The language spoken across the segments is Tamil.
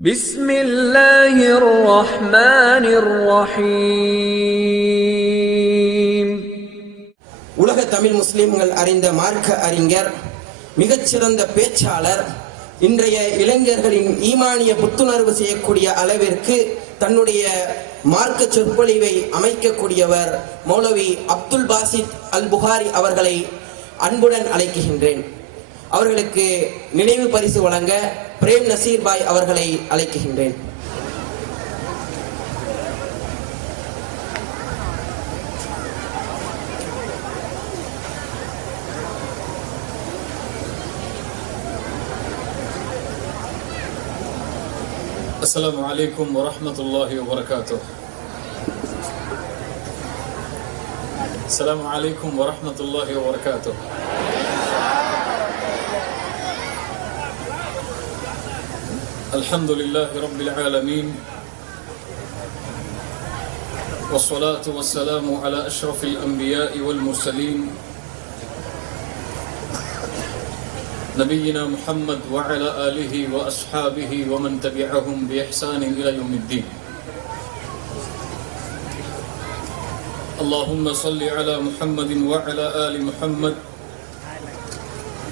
بسم الله الرحمن الرحيم. உலக தமிழ் முஸ்லிம்கள் அறிந்த மார்க்க அறிஞர், மிகச்சிறந்த பேச்சாளர், இன்றைய இளைஞர்களின் ஈமானிய புத்துணர்வு செய்யக்கூடிய அளவிற்கு தன்னுடைய மார்க்க சொற்பொழிவை அமைக்கக்கூடியவர் மௌலவி அப்துல் பாசித் அல் புகாரி அவர்களை அன்புடன் அழைக்குகின்றேன். அவர்களுக்கு நினைவு பரிசு வழங்க பிரேம் நசீர் பாய் அவர்களை அழைக்குகின்றேன். السلام عليكم ورحمة الله وبركاته. السلام عليكم ورحمة الله وبركاته. الحمد لله رب العالمين، والصلاة والسلام على أشرف الأنبياء والمرسلين نبينا محمد وعلى آله وأصحابه ومن تبعهم بإحسان إلى يوم الدين. اللهم صل على محمد وعلى آل محمد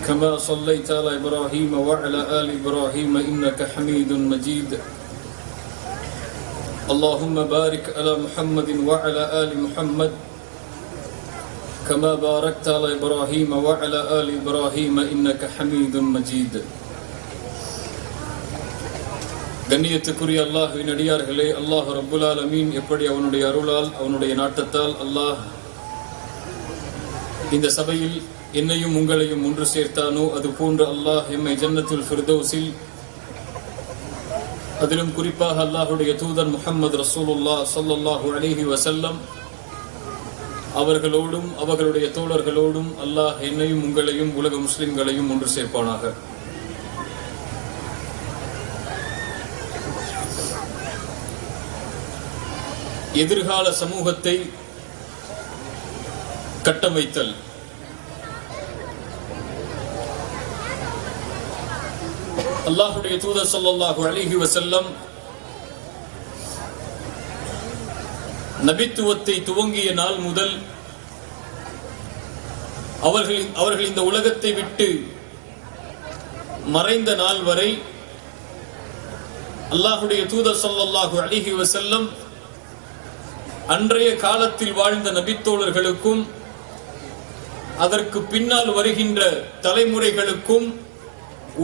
كما صليت على إبراهيم وعلى آل إبراهيم إنك حميد مجيد. اللهم بارك على محمد وعلى آل محمد كما باركت على إبراهيم وعلى آل إبراهيم إنك حميد مجيد. கண்ணியத்துக்குரிய அல்லாஹ்வின் அடியார்களே, அல்லாஹ் ரப்புல் ஆலமீன் எப்படி அவனுடைய அருளால் அவனுடைய நாட்டத்தால் அல்லாஹ் இந்த சபையில் என்னையும் உங்களையும் ஒன்று சேர்த்தானோ அது போன்று அல்லாஹ் எம்மை ஜன்னத்துல் ஃபிர்தௌஸில், அதிலும் குறிப்பாக அல்லாஹுடைய தூதர் முஹம்மது ரசூலுல்லாஹ் ஸல்லல்லாஹு அலைஹி வஸல்லம் அவர்களோடும் அவர்களுடைய தோழர்களோடும் அல்லாஹ் என்னையும் உங்களையும் உலக முஸ்லிம்களையும் ஒன்று சேர்ப்பானாக. எதிர்கால சமூகத்தை கட்டமைத்தல், அல்லாஹுடைய தூதர் ஸல்லல்லாஹு அலைஹி வஸல்லம் நபித்துவத்தை துவங்கிய நாள் முதல் அவர்கள் இந்த உலகத்தை விட்டு மறைந்த நாள் வரை அல்லாஹுடைய தூதர் ஸல்லல்லாஹு அலைஹி வஸல்லம் அன்றைய காலத்தில் வாழ்ந்த நபித்தோழர்களுக்கும் அதற்கு பின்னால் வருகின்ற தலைமுறைகளுக்கும்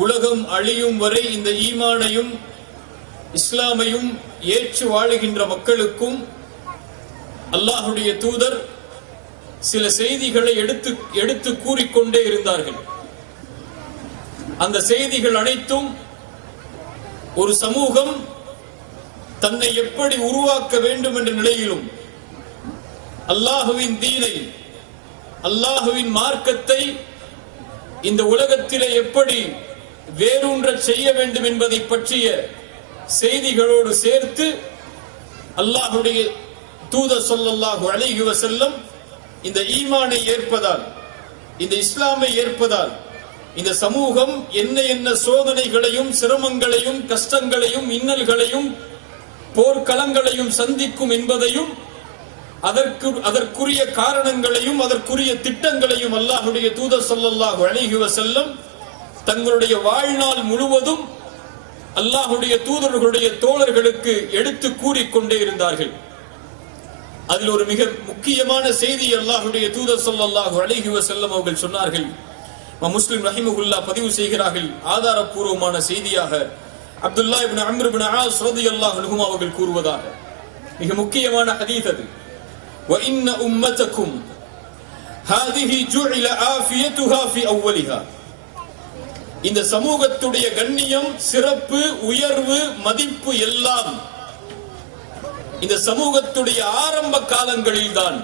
உலகம் அழியும் வரை இந்த ஈமானையும் இஸ்லாமையும் ஏற்று வாழுகின்ற மக்களுக்கும் அல்லாஹுடைய தூதர் சில செய்திகளை எடுத்து கூறிக்கொண்டே இருந்தார்கள். அந்த செய்திகள் அனைத்தும் ஒரு சமூகம் தன்னை எப்படி உருவாக்க வேண்டும் என்ற நிலையிலும் அல்லாஹுவின் தீனை, அல்லாஹுவின் மார்க்கத்தை இந்த உலகத்திலே எப்படி வேரூன்ற செய்ய வேண்டும் என்பதை பற்றிய செய்திகளோடு சேர்த்து அல்லாஹுடைய தூதர் ஸல்லல்லாஹு அலைஹி வஸல்லம் இந்த ஈமானை ஏற்பதால், இந்த இஸ்லாமை ஏற்பதால் இந்த சமூகம் என்ன சோதனைகளையும் சிரமங்களையும் கஷ்டங்களையும் இன்னல்களையும் போர்க்களங்களையும் சந்திக்கும் என்பதையும் அதற்குரிய காரணங்களையும் அதற்குரிய திட்டங்களையும் அல்லாஹுடைய தூதர் ஸல்லல்லாஹு அலைஹி வஸல்லம் தங்களுடைய வாழ்நாள் முழுவதும் அல்லாஹுடைய தூதர்களுடைய தோழர்களுக்கு எடுத்து கூறிக்கொண்டே இருந்தார்கள். அதில் ஒரு மிக முக்கியமான செய்தி அல்லாஹுடைய தூதர் ஸல்லல்லாஹு அலைஹி வஸல்லம் அவர்கள் சொன்னார்கள். முஸ்லிம் ரஹிமஹுல்லாஹ் பதிவு செய்கிறார்கள், ஆதாரபூர்வமான செய்தியாக அப்துல்லா இப்னு அம்ர் இப்னு ஆஸ் ரலியல்லாஹு அன்ஹுமா அவர்கள் கூறுவதாக, மிக முக்கியமான ஹதீஸ் அது. وَإِنَّ أُمَّتَكُمْ هَذِهِ جُعِلَ آفِيَتُهَا فِي أَوَّلِهَا. இந்த சமூகத்துடைய கண்ணியம், சிறப்பு, உயர்வு, மதிப்பு எல்லாம் இந்த சமூகத்துடைய ஆரம்ப காலங்களில் தான்.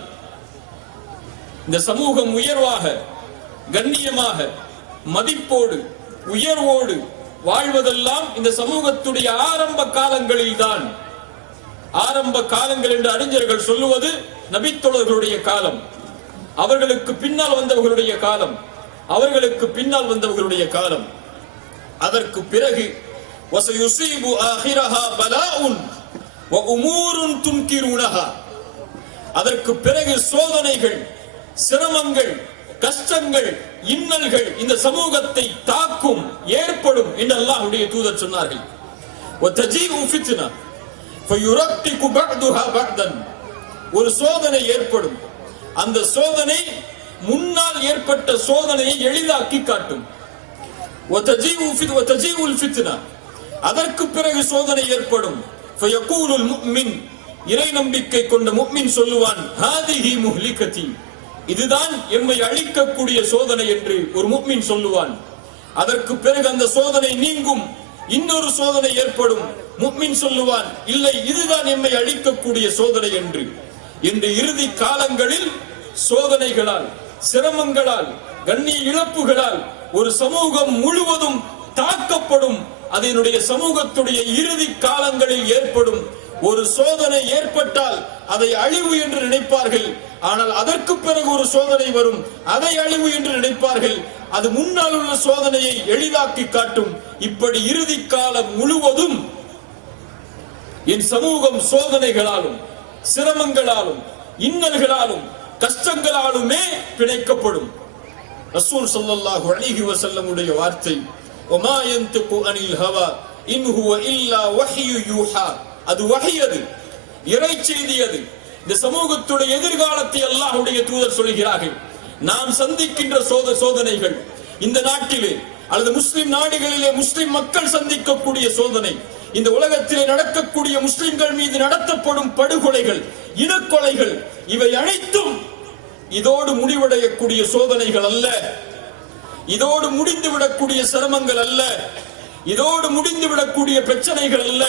இந்த சமூகம் உயர்வாக, கண்ணியமாக, மதிப்போடு, உயர்வோடு வாழ்வதெல்லாம் இந்த சமூகத்துடைய ஆரம்ப காலங்களில் தான். ஆரம்ப காலங்கள் என்று அறிஞர்கள் சொல்லுவது நபித்தோழர்களுடைய காலம், அவர்களுக்கு பின்னால் வந்தவர்களுடைய காலம், அவர்களுக்கு பின்னால் வந்தவர்களுடைய காலம். அதற்கு பிறகு وَسَيُصِيبُ آخِرَهَا بَلَاءٌ وَأُمُورٌ تُنْكِرُونَهَا. அதற்கு பிறகு சோதனைகள், சிரமங்கள், கஷ்டங்கள், இன்னல்கள் இந்த சமூகத்தை தாக்கும், ஏற்படும் என்று அல்லாஹ்வுடைய தூதர் சொன்னார்கள். وَتَجِيءُ فِتْنَةٌ فَيُرَقِّقُ بَعْضُهَا بَعْضًا. ஒரு சோதனை ஏற்படும், அந்த சோதனை முன்னால் ஏற்பட்ட சோதனையை எளிதாக்கி காட்டும். وَتَجِيءُ الْفِتْنَةُ அதற்கு பிறகு சோதனை ஏற்படும். فَيَقُولُ الْمُؤْمِنُ இறை நம்பிக்கை கொண்ட முஃமின் சொல்லுவான், ஹாதிஹி முஹ்லிகதி, இதுதான் எம்மை அழிக்கக்கூடிய சோதனை என்று ஒரு முஃமின் சொல்லுவான். அதற்கு பிறகு அந்த சோதனை நீங்கும், இன்னொரு சோதனை ஏற்படும். முஃமின் சொல்லுவான், இல்லை இதுதான் எம்மை அழிக்கக்கூடிய சோதனை என்று. இன்று இறுதி காலங்களில் சோதனைகளால், சிரமங்களால், கண்ணிய இழப்புகளால் ஒரு சமூகம் முழுவதும் தாக்கப்படும். அதனுடைய சமூகத்துடைய இறுதி காலங்களில் ஏற்படும் ஒரு சோதனை ஏற்பட்டால் அதை அழிவு என்று நினைப்பார்கள். ஆனால் அதற்கு பிறகு ஒரு சோதனை வரும், அதை அழிவு என்று நினைப்பார்கள். அது முன்னால் உள்ள சோதனையை எளிதாக்கி காட்டும். இப்படி இறுதி காலம் முழுவதும் என் சமூகம் சோதனைகளாலும், சிரமங்களாலும், இன்னல்களாலும், கஷ்டங்களாலுமே பிணைக்கப்படும். ரசூல் ஸல்லல்லாஹு அலைஹி வஸல்லம் உடைய வார்த்தை, வமா யன்திகு அனில் ஹவா இன் ஹுவ இல்லா வஹ்யு யூஹா. அது வஹி, அது இறை செய்தி. அது இந்த சமூகத்துடைய எதிர்காலத்தை அல்லாஹ்வுடைய தூதர் சொல்கிறார்கள். நாம் சந்திக்கின்ற சோதனைகள், இந்த நாட்டிலே அல்லது முஸ்லிம் நாடுகளிலே முஸ்லிம் மக்கள் சந்திக்கக்கூடிய சோதனை, இந்த உலகத்திலே நடக்கக்கூடிய முஸ்லிம்கள் மீது நடத்தப்படும் படுகொலைகள், இனக்கொலைகள், இவை அனைத்தும் இதோடு முடிவடையக்கூடிய சோதனைகள் அல்ல, இதோடு முடிந்துவிடக்கூடிய சிரமங்கள் அல்ல, இதோடு முடிந்துவிடக்கூடிய பிரச்சனைகள் அல்ல.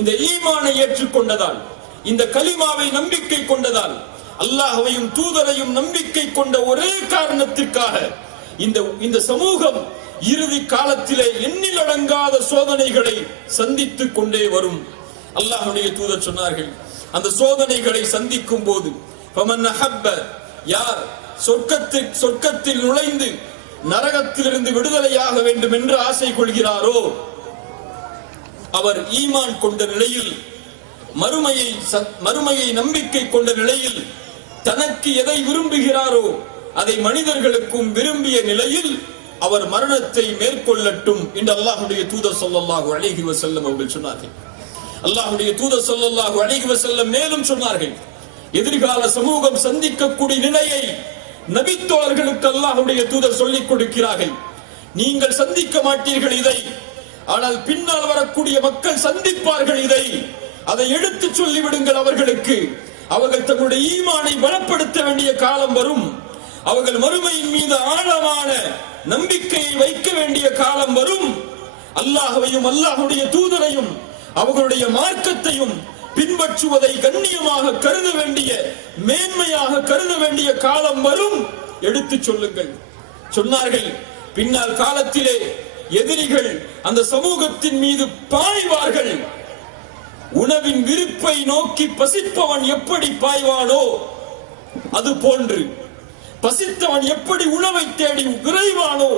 இந்த ஈமானை ஏற்றுக்கொண்டதால், இந்த கலிமாவை நம்பிக்கை கொண்டதால், அல்லாஹ்வையும் தூதரையும் நம்பிக்கை கொண்ட ஒரே காரணத்திற்காக இந்த சமூகம் இறுதி காலத்திலே எண்ணிலடங்காத சோதனைகளை சந்தித்துக் கொண்டே வரும். அல்லாஹ்வுடைய தூதர் சொன்னார்கள், அந்த சோதனைகளை சந்திக்கும் போது ஃபமன் அஹப்ப, யார் சொர்க்கத்தில் நுழைந்து நரகத்திலிருந்து விடுதலையாக வேண்டும் என்று ஆசை கொள்கிறாரோ, அவர் ஈமான் கொண்ட நிலையில், மறுமையை நம்பிக்கை கொண்ட நிலையில், தனக்கு எதை விரும்புகிறாரோ அதை மனிதர்களுக்கும் விரும்பிய நிலையில் அவர் மரணத்தை மேற்கொள்ளட்டும் என்று அல்லாஹ்வுடைய தூதர் ஸல்லல்லாஹு அலைஹி வஸல்லம் அவர்கள் சொன்னார்கள். அல்லாஹ்வுடைய தூதர் ஸல்லல்லாஹு அலைஹி வஸல்லம் மேலும் சொன்னார்கள், எதிர்கால சமூகம் சந்திக்கக்கூடிய நிலையை நபித்தோழர்களுக்கு அல்லாஹ்வுடைய தூதர் சொல்லிக் கொடுக்கிறார்கள். நீங்கள் சந்திக்க மாட்டீர்கள் இதை, ஆனால் பின்னால் வரக்கூடிய மக்கள் சந்திப்பார்கள் இதை. அதை எடுத்து சொல்லிவிடுங்கள் அவர்களுக்கு. அவர்கள் தங்களுடைய ஈமானை பலப்படுத்த வேண்டிய காலம் வரும். அவர்கள் மறுமையின் மீது ஆழமான நம்பிக்கையை வைக்க வேண்டிய காலம் வரும். அல்லாஹ்வையும் அல்லாஹ்வுடைய தூதரையும் அவர்களுடைய மார்க்கத்தையும் பின்பற்றுவதை கண்ணியமாக கருத வேண்டிய, மேன்மையாக கருத வேண்டிய காலம் வரும். எடுத்து சொல்லுங்கள். சொன்னார்கள், பின்னால் காலத்திலே எதிரிகள் அந்த சமூகத்தின் மீது பாய்வார்கள். உணவின் விருப்பை நோக்கி பசிப்பவன் எப்படி பாய்வானோ அது போன்று, பசித்தவன் எப்படி உணவை தேடி விரைவானோ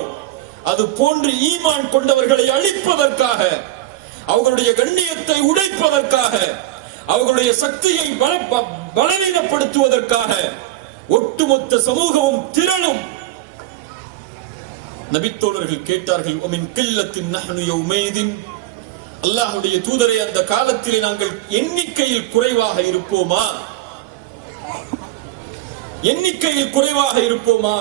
அது போன்று ஈமான் கொண்டவர்களை அழிப்பதற்காக, அவர்களுடைய கண்ணியத்தை உடைப்பதற்காக, அவர்களுடைய சக்தியை பலவீனப்படுத்துவதற்காக ஒட்டுமொத்த சமூகமும் திரளும். நபித்தோழர்கள் கேட்டார்கள், ஒமின் கில்லத்தின் நஹ்னு யௌமைதின், அல்லாஹ்வுடைய தூதரே, அந்த காலத்திலே நாங்கள் எண்ணிக்கையில் குறைவாக இருப்போமா? எண்ணிக்கையில் குறைவாக இருப்போமா?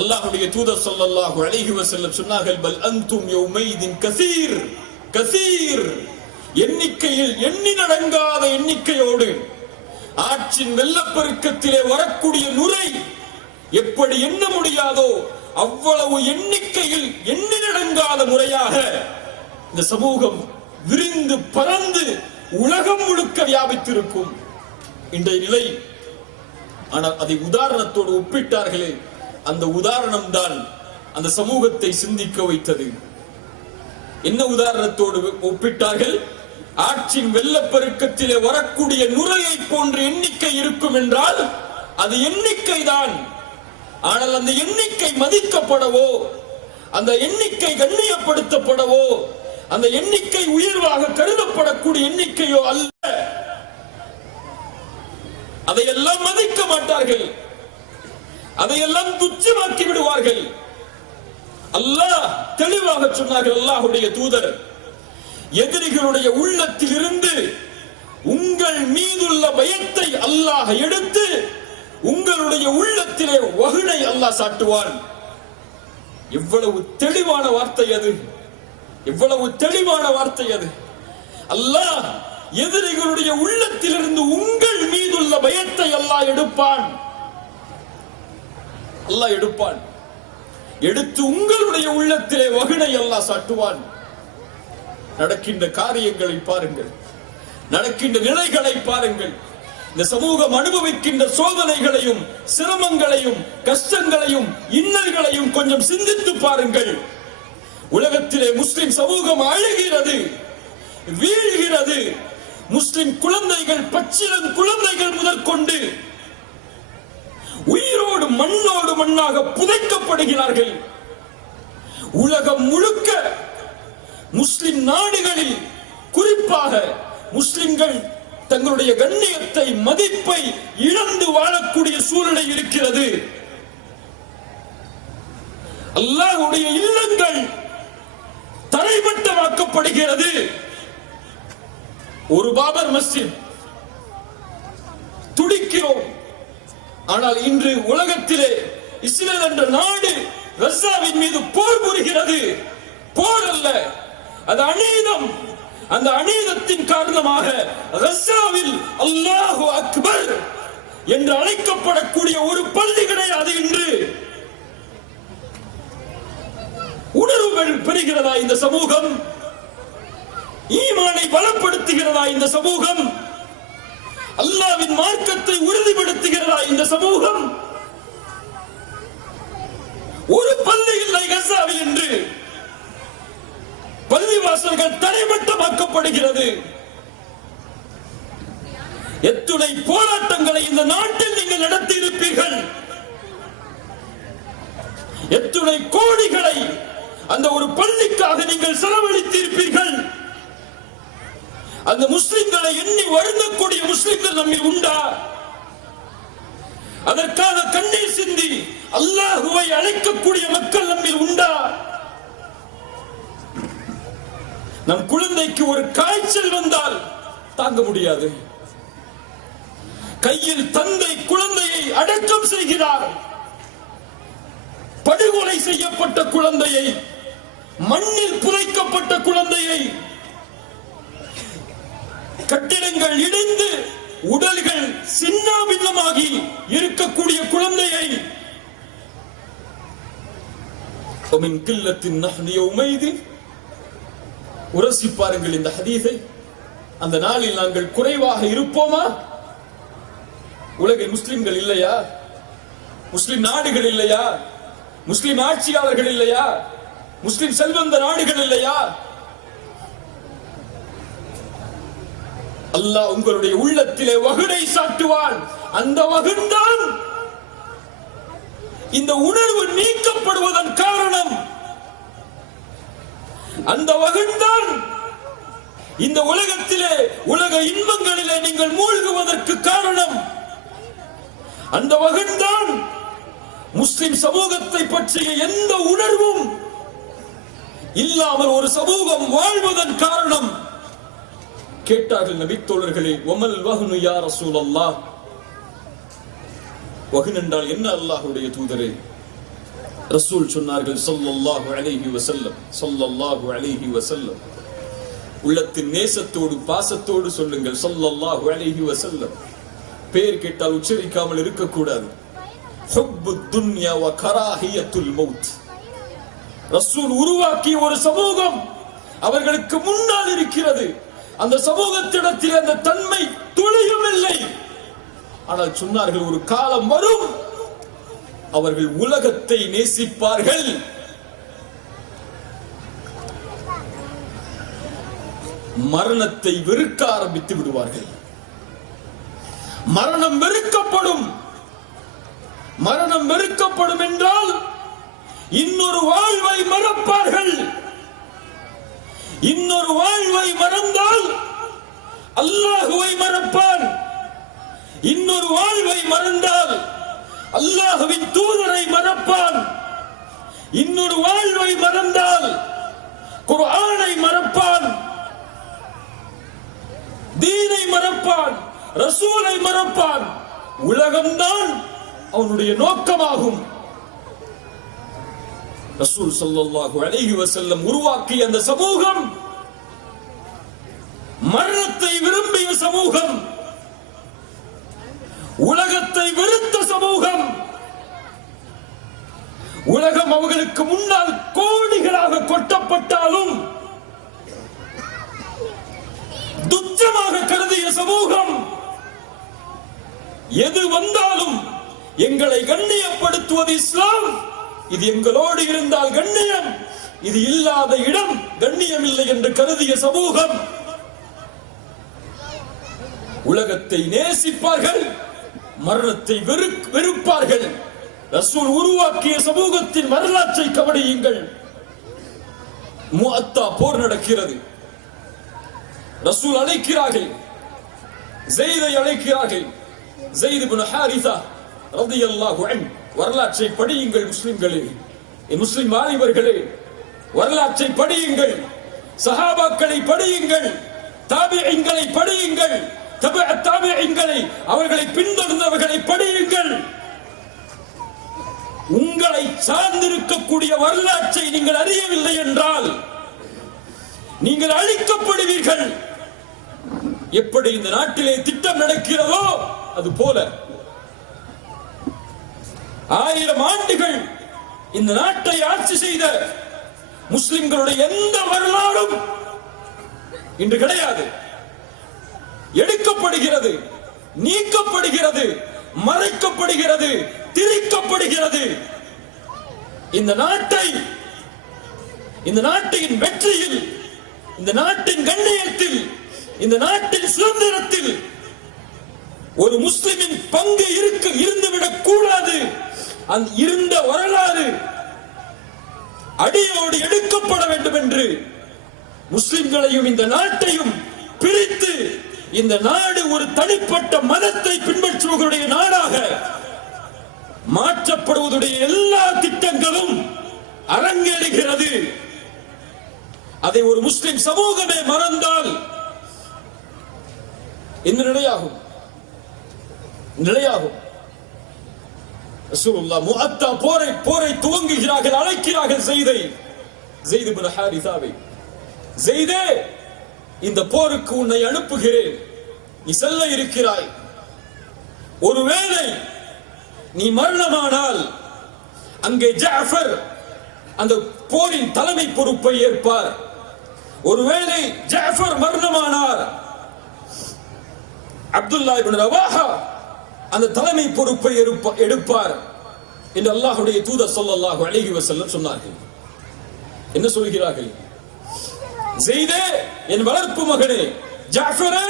அல்லாஹ்வுடைய தூதர் ஸல்லல்லாஹு அலைஹி வஸல்லம் சொன்னார்கள், பல் அன்தும் யௌமைதின் கஸீர் கஸீர். எண்ணிக்கையில் எண்ணிலடங்காத எண்ணிக்கையோடு, ஆற்றின் வெள்ளப்பெருக்கத்திலே வரக்கூடிய நுரை எப்படி எண்ண முடியாதோ அவ்வளவு எண்ணிக்கையில் எண்ணிலடங்காத முறையாக இந்த சமூகம் விரிந்து பறந்து உலகம் முழுக்க வியாபித்திருக்கும் இன்றைய நிலை. ஆனால் அதை உதாரணத்தோடு ஒப்பிட்டார்களே, அந்த உதாரணம் தான் அந்த சமூகத்தை சிந்திக்க வைத்தது. என்ன உதாரணத்தோடு ஒப்பிட்டார்கள்? ஆற்றின் வெள்ளப்பெருக்கத்திலே வரக்கூடிய நுரையை போன்ற எண்ணிக்கை இருக்கும் என்றால் அது எண்ணிக்கை தான். ஆனால் அந்த எண்ணிக்கை மதிக்கப்படவோ, அந்த எண்ணிக்கை கண்ணியப்படுத்தப்படவோ, அந்த எண்ணிக்கை உயர்வாக கருதப்படக்கூடிய எண்ணிக்கையோ அல்ல. அதையெல்லாம் மதிக்க மாட்டார்கள், அதையெல்லாம் துச்சமாக்கி விடுவார்கள். அல்லாஹ் தெளிவாக சொன்னார்கள், அல்லாஹ்வுடைய தூதர், எதிரிகளுடைய உள்ளத்தில் இருந்து உங்கள் மீதுள்ள பயத்தை அல்லாஹ் எடுத்து உங்களுடைய உள்ளத்திலே வஹ்னை அல்லாஹ் சாட்டுவான். எவ்வளவு தெளிவான வார்த்தை அது, எவ்வளவு தெளிவான வார்த்தை அது. அல்லாஹ் எதிரிகளுடைய உள்ளத்திலிருந்து உங்கள் மீதுள்ள பயத்தை அல்லாஹ் எடுப்பான். அல்லாஹ் எடுப்பான், எடுத்து உங்களுடைய உள்ளத்திலே வஹ்னை அல்லாஹ் சாட்டுவான். நடக்கின்ற காரியங்களை பாருங்கள், நடக்கின்ற நிலைகளை பாருங்கள். இந்த சமூகம் அனுபவிக்கின்ற சோதனைகளையும் சிரமங்களையும் கஷ்டங்களையும் இன்னல்களையும் கொஞ்சம் சிந்தித்து பாருங்கள். உலகத்திலே முஸ்லிம் சமூகம் அழுகிறது, வீழ்கிறது. முஸ்லிம் குழந்தைகள், பச்சிளம் குழந்தைகள் முதற்கொண்டு உயிரோடு மண்ணோடு மண்ணாக புதைக்கப்படுகிறார்கள். உலகம் முழுக்க முஸ்லிம் நாடுகளில் குறிப்பாக முஸ்லிம்கள் தங்களுடைய கண்ணியத்தை, மதிப்பை இழந்து வாழக்கூடிய சூழ்நிலை இருக்கிறது. அல்லாஹ்வுடைய இல்லங்கள் தரைமட்டமாக்கப்படுகிறது. ஒரு பாபர் மஸ்ஜித் துடிக்கிறோம். ஆனால் இன்று உலகத்திலே இஸ்ரேல் என்ற நாடு கஸாவின் மீது போர் புரிகிறது. போர் அல்ல, அது அநீதம். அந்த அநீதத்தின் காரணமாக கஸாவில் அல்லாஹு அக்பர் என்று அழைக்கப்படக்கூடிய ஒரு பள்ளி கிடையாது. இன்று உணர்வுகள் பெறுகிறதா இந்த சமூகம்? ஈமானை பலப்படுத்துகிறதா இந்த சமூகம்? அல்லாஹ்வின் மார்க்கத்தை உறுதிப்படுத்துகிறதா இந்த சமூகம்? ஒரு பள்ளி இல்லை கஸாவில் என்று. பள்ளிவாசல்கள் தரைமட்டமாக்கப்படுகிறது. எத்துணை போராட்டங்களை இந்த நாட்டில் நீங்கள் நடத்தி இருப்பீர்கள். எத்துணை கோடிகளை அந்த ஒரு பள்ளிக்காக நீங்கள் செலவழித்திருப்பீர்கள். அந்த முஸ்லிம்களை எண்ணி வருந்தக்கூடிய முஸ்லிம்கள் நம்மில் உண்டா? அதற்காக கண்ணீர் சிந்தி அல்லாஹ்வை அழைக்கக்கூடிய மக்கள் நம்மில் உண்டா? நம் குழந்தைக்கு ஒரு காய்ச்சல் வந்தால் தாங்க முடியாது. கையில் தந்தை குழந்தையை அடக்கம் செய்கிறார். படுகொலை செய்யப்பட்ட குழந்தையை, மண்ணில் புதைக்கப்பட்ட குழந்தையை, கட்டிடங்கள் இடிந்து உடல்கள் சின்னாபின்னமாகி இருக்கக்கூடிய குழந்தையை உரசி பாருங்கள் இந்த ஹதீஸை. அந்த நாளில் நாங்கள் குறைவாக இருப்போமா? உலகில் முஸ்லிம்கள் இல்லையா? முஸ்லிம் நாடுகள் இல்லையா? முஸ்லிம் ஆட்சியாளர்கள் இல்லையா? முஸ்லிம் செல்வந்த நாடுகள் இல்லையா? அல்லாஹ் உங்களுடைய உள்ளத்திலே வஹ்னை சாட்டுவான். அந்த வஹ்தான் இந்த உணர்வு நீக்கப்படுவதன் காரணம். அந்த வஹ்தான் இந்த உலகத்திலே, உலக இன்பங்களிலே நீங்கள் மூழ்குவதற்கு காரணம். அந்த வஹ்தான் முஸ்லிம் சமூகத்தை பற்றிய எந்த உணர்வும் இல்லாமல் ஒரு சமூகம் வாழ்வதன் காரணம். கேட்டார்கள் நபி தோழர்களே, வமல் வஹ்னு யா ரசூலல்லாஹ், வஹ்ன் என்றால் என்ன அல்லாஹ்வுடைய தூதரே? ரசூல் சொன்னார்கள் ஸல்லல்லாஹு அலைஹி வஸல்லம், ஸல்லல்லாஹு அலைஹி வஸல்லம், உள்ளத்தின் நேசத்தோடு பாசத்தோடு சொல்லுங்கள் ஸல்லல்லாஹு அலைஹி வஸல்லம். பேர் கேட்டால் உச்சரிக்காமல் இருக்கக்கூடாது. ஹுப்புத் துன்யா வ கராஹியத்துல் மௌத். ரசூல் உருவாக்கிய ஒரு சமூகம் அவர்களுக்கு முன்னால் இருக்கிறது. அந்த சமூகத்திடத்தில் அந்த தன்மை துளியும் இல்லை. ஆனால் சொன்னார்கள், ஒரு காலம் வரும் அவர்கள் உலகத்தை நேசிப்பார்கள், மரணத்தை வெறுக்க ஆரம்பித்து விடுவார்கள். மரணம் வெறுக்கப்படும். மரணம் வெறுக்கப்படும் என்றால் இன்னொரு வாழ்வை மறப்பார்கள். இன்னொரு வாழ்வை மறந்தால் அல்லாஹுவை மறப்பான். இன்னொரு வாழ்வை மறந்தால் அல்லாஹுவின் தூதரை மறப்பான். இன்னொரு வாழ்வை மறந்தால் குர்ஆனை மறப்பான், தீனை மறப்பான், ரசூலை மறப்பான். உலகம்தான் அவனுடைய நோக்கமாகும். ரசூல் ஸல்லல்லாஹு அலைஹி வஸல்லம் உருவாக்கிய அந்த சமூகம் மரணத்தை விரும்பிய சமூகம், உலகத்தை வெறுத்த சமூகம். உலகம் அவர்களுக்கு முன்னால் கோடிகளாக கொட்டப்பட்டாலும் துச்சமாக கருதிய சமூகம். எது வந்தாலும் எங்களை கண்ணியப்படுத்துவது இஸ்லாம். இது எங்களோடு இருந்தால் கண்ணியம், இது இல்லாத இடம் கண்ணியம் இல்லை என்று கருதிய சமூகம். உலகத்தை நேசிப்பார்கள், மரணத்தை வெறுப்பார்கள். ரசூல் உருவாக்கிய சமூகத்தின் வரலாற்றை கவனியுங்கள். முஅத்தா போர் நடக்கிறது. ரசூல் அழைக்கிறார்கள், ஸைதை அழைக்கிறார்கள். ஸைத் இப்னு ஹாரிஸா ரலியல்லாஹு அன்ஹு. வரலாற்றை படியுங்கள் முஸ்லிம்களே, முஸ்லிம் வாலிபர்களே, வரலாற்றை படியுங்கள். சஹாபாக்களை படியுங்கள், தாபிஈன்களை படியுங்கள், தபஅத் தாபிஈன்களை, அவர்களை பின்தொடர்ந்தவர்களை படியுங்கள். உங்களை சார்ந்திருக்கக்கூடிய வரலாற்றை நீங்கள் அறியவில்லை என்றால் நீங்கள் அழிக்கப்படுவீர்கள். எப்படி இந்த நாட்டிலே திட்டம் நடக்கிறதோ அது போல 1000 ஆண்டுகள் இந்த நாட்டை ஆட்சி செய்த முஸ்லிம்களுடைய எந்த வரலாறும் இன்று கிடையாது. எடுக்கப்படுகிறது, நீக்கப்படுகிறது, மறைக்கப்படுகிறது, திரிக்கப்படுகிறது. இந்த நாட்டின் வெற்றியில், இந்த நாட்டின் கண்ணியத்தில், இந்த நாட்டின் சுதந்திரத்தில் ஒரு முஸ்லிமின் பங்கு இருந்துவிடக் கூடாது. அந்த இருந்த வரலாறு அடியோடு எடுக்கப்பட வேண்டும் என்று முஸ்லிம்களையும் இந்த நாட்டையும் பிரித்து இந்த நாடு ஒரு தனிப்பட்ட மதத்தை பின்பற்றுவர்களுடைய நாடாக மாற்றப்படுவதுடைய எல்லா திட்டங்களும் அரங்கேறுகிறது. அதை ஒரு முஸ்லிம் சமூகமே மறந்தால் என்ன நிலையாகும்? ரசூலுல்லாஹ் முஅத்தா போரை துவங்குகிறார்கள், அழைக்கிறார்கள் ஸைத் இப்னு ஹாரிஸாவை. ஸைதே, இந்த போருக்கு உன்னை அனுப்புகிறேன், நீ செல்ல இருக்கிறாய். ஒருவேளை நீ மரணமானால் அங்கே ஜாஃபர் அந்த போரின் தலைமை பொறுப்பை ஏற்பார். ஒருவேளை ஜாஃபர் மரணமானார், அப்துல்லா இப்னு ரவாஹா அந்த தலைமை பொறுப்பை எடுப்பார் என்று அல்லாஹ்வுடைய தூதர் ஸல்லல்லாஹு அலைஹி வஸல்லம் சொன்னார்கள். என்ன சொல்கிறார்கள்? ஸைதே, என் வளர்ப்பு மகனே, ஜாஃபரே,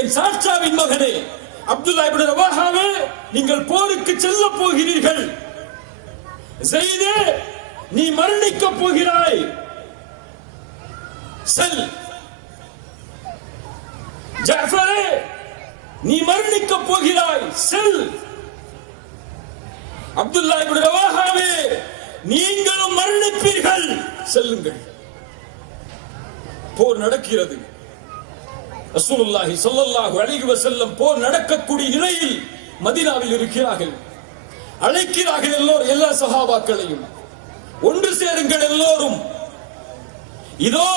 என் சாட்சாவின் மகனே, அப்துல்லா இப்னு ரவாஹாவே, நீங்கள் போருக்கு செல்ல போகிறீர்கள். ஸைதே, நீ மரணிக்க போகிறாய், செல். ஜாஃபரே, நீ மரணிக்க போகிறாய், செல். அப்துல்லா இப்னு ரவாஹாவே, நீங்களும் மரணிப்பீர்கள், செல்லுங்கள். போர் நடக்கிறது. ரசூலுல்லாஹி ஸல்லல்லாஹு அலைஹி வஸல்லம் போர் நடக்கக்கூடிய நிலையில் மதீனாவில் இருக்கிறார்கள். அழைக்கிறார்கள் எல்லா சஹாபாக்களையும், ஒன்று சேருங்கள் எல்லோரும். இதோ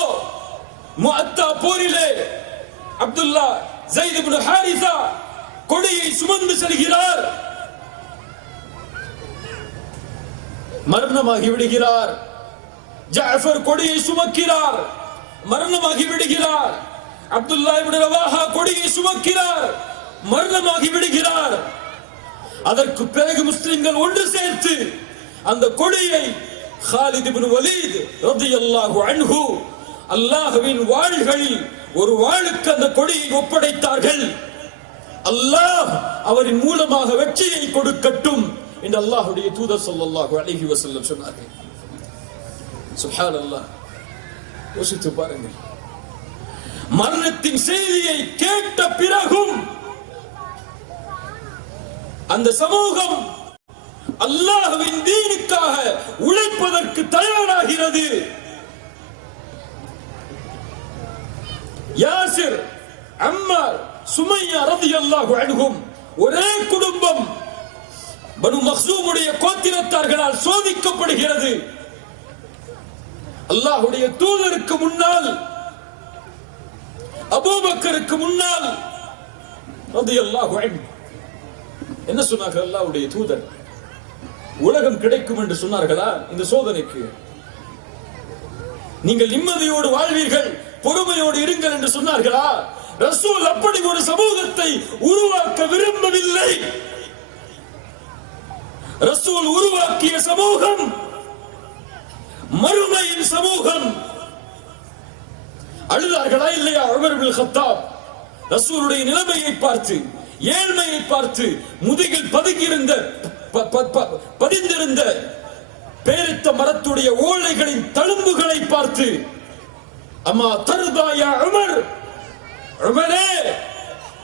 முஅத்தா போரிலே அப்துல்லா ஸைத் இப்னு ஹாரிஸா கொடியை சுமந்து செல்கிறார். மரணமாகி விடுகிறார். ஜாஃபர் கொடியை சுமக்கிறார், மரணமாகி விடுகிறார். அப்துல்லா இப்னு ரவாஹா கொடியை சுமக்கிறார், மரணமாகி விடுகிறார். அதற்கு பிறகு முஸ்லிம்கள் ஒன்று சேர்த்து அந்த கொடியை காலித் இப்னு வலீத் ரலியல்லாஹு அன்ஹு அல்லாஹ்வின் வாள்களில் ஒரு வாளுக்கு அந்த கொடியை ஒப்படைத்தார்கள். அல்லாஹ் அவரின் மூலமாக வெற்றியை கொடுக்கட்டும் என்று அல்லாஹ்வுடைய தூதர் ஸல்லல்லாஹு அலைஹி வஸல்லம் சொன்னார்கள். சுப்ஹானல்லாஹ், யோசித்து பாருங்கள். மரணத்தின் செய்தியை கேட்ட பிறகும் அந்த சமூகம் அல்லாஹ்வின் தீனுக்காக உழைப்பதற்கு தயாராகிறது. யாசிர், அம்மார், சுமையா ரலியல்லாஹு அன்ஹும் ஒரே குடும்பம் பனு மக்சூமுடைய கோத்திரத்தார்களால் சோதிக்கப்படுகிறது. அல்லாஹ்வுடைய தூதருக்கு முன்னால், அபூபக்கருக்கு முன்னால் ரலியல்லாஹு அன்ஹு என்ன சொன்னார்கள்? அல்லாஹ்வுடைய தூதர் உலகம் கிடைக்கும் என்று சொன்னார்களா? இந்த சோதனைக்கு நீங்கள் நிம்மதியோடு வாழ்வீர்கள், பொறுமையோடு இருங்கள் என்று சொன்னார்களா? ரசூல் அப்படி ஒரு சமூகத்தை உருவாக்க விரும்பவில்லை. ரசூல் உருவாக்கிய சமூகம் மறுமையின் சமூகம். அழுதார்களா இல்லையா உமர் இப்னு கத்தாப்? ரசூலுடைய நிலைமையை பார்த்து, ஏழ்மையை பார்த்து, முதுகில் பதிந்திருந்த பேரித்த மரத்துடைய ஓலைகளின் தழும்புகளை பார்த்து, அம்மா தர்தாயா உமர், உமரே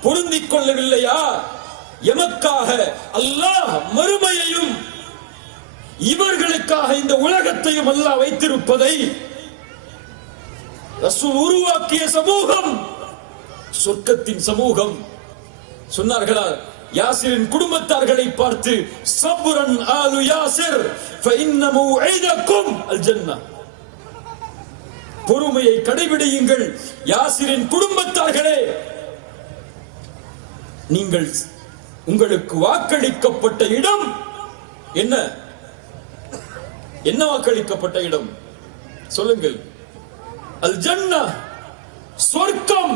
பொருந்திக் கொள்ளவில்லையா? எமக்காக அல்லாஹ் மறுமையையும் இவர்களுக்காக இந்த உலகத்தையும் அல்லாஹ் வைத்திருப்பதை ரசூல் உருவாக்கிய சமூகம் சொர்க்கத்தின் சமூகம். சொன்னார்களா? யாசிரின் குடும்பத்தார்களை பார்த்து, சப்ரன் ஆலு யாசிர் ஃபஇன்ன மௌஇதக்கும் அல் ஜன்னah, பொறுமையை கடைபிடியுங்கள் யாசிரின் குடும்பத்தார்களே, நீங்கள் உங்களுக்கு வாக்களிக்கப்பட்ட இடம் என்ன? என்ன வாக்களிக்கப்பட்ட இடம் சொல்லுங்கள்? அல் ஜன்னah, சொர்க்கம்.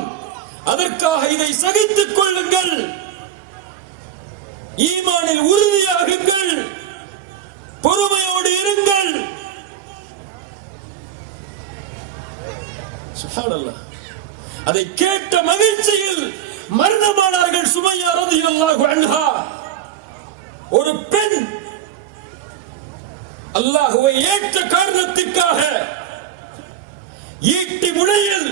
அதற்காக இதை சகித்துக் கொள்ளுங்கள், ஈமானில் உறுதியாகுங்கள், பொறுமையோடு இருங்கள். சுப்ஹானல்லாஹ். அதை கேட்ட மகிழ்ச்சியில் மரணமானார்கள் சுமையா ரலியல்லாஹு அன்ஹா. ஒரு பெண் அல்லாஹ்வை ஏற்ற காரணத்திற்காக ஈட்டி முனையில்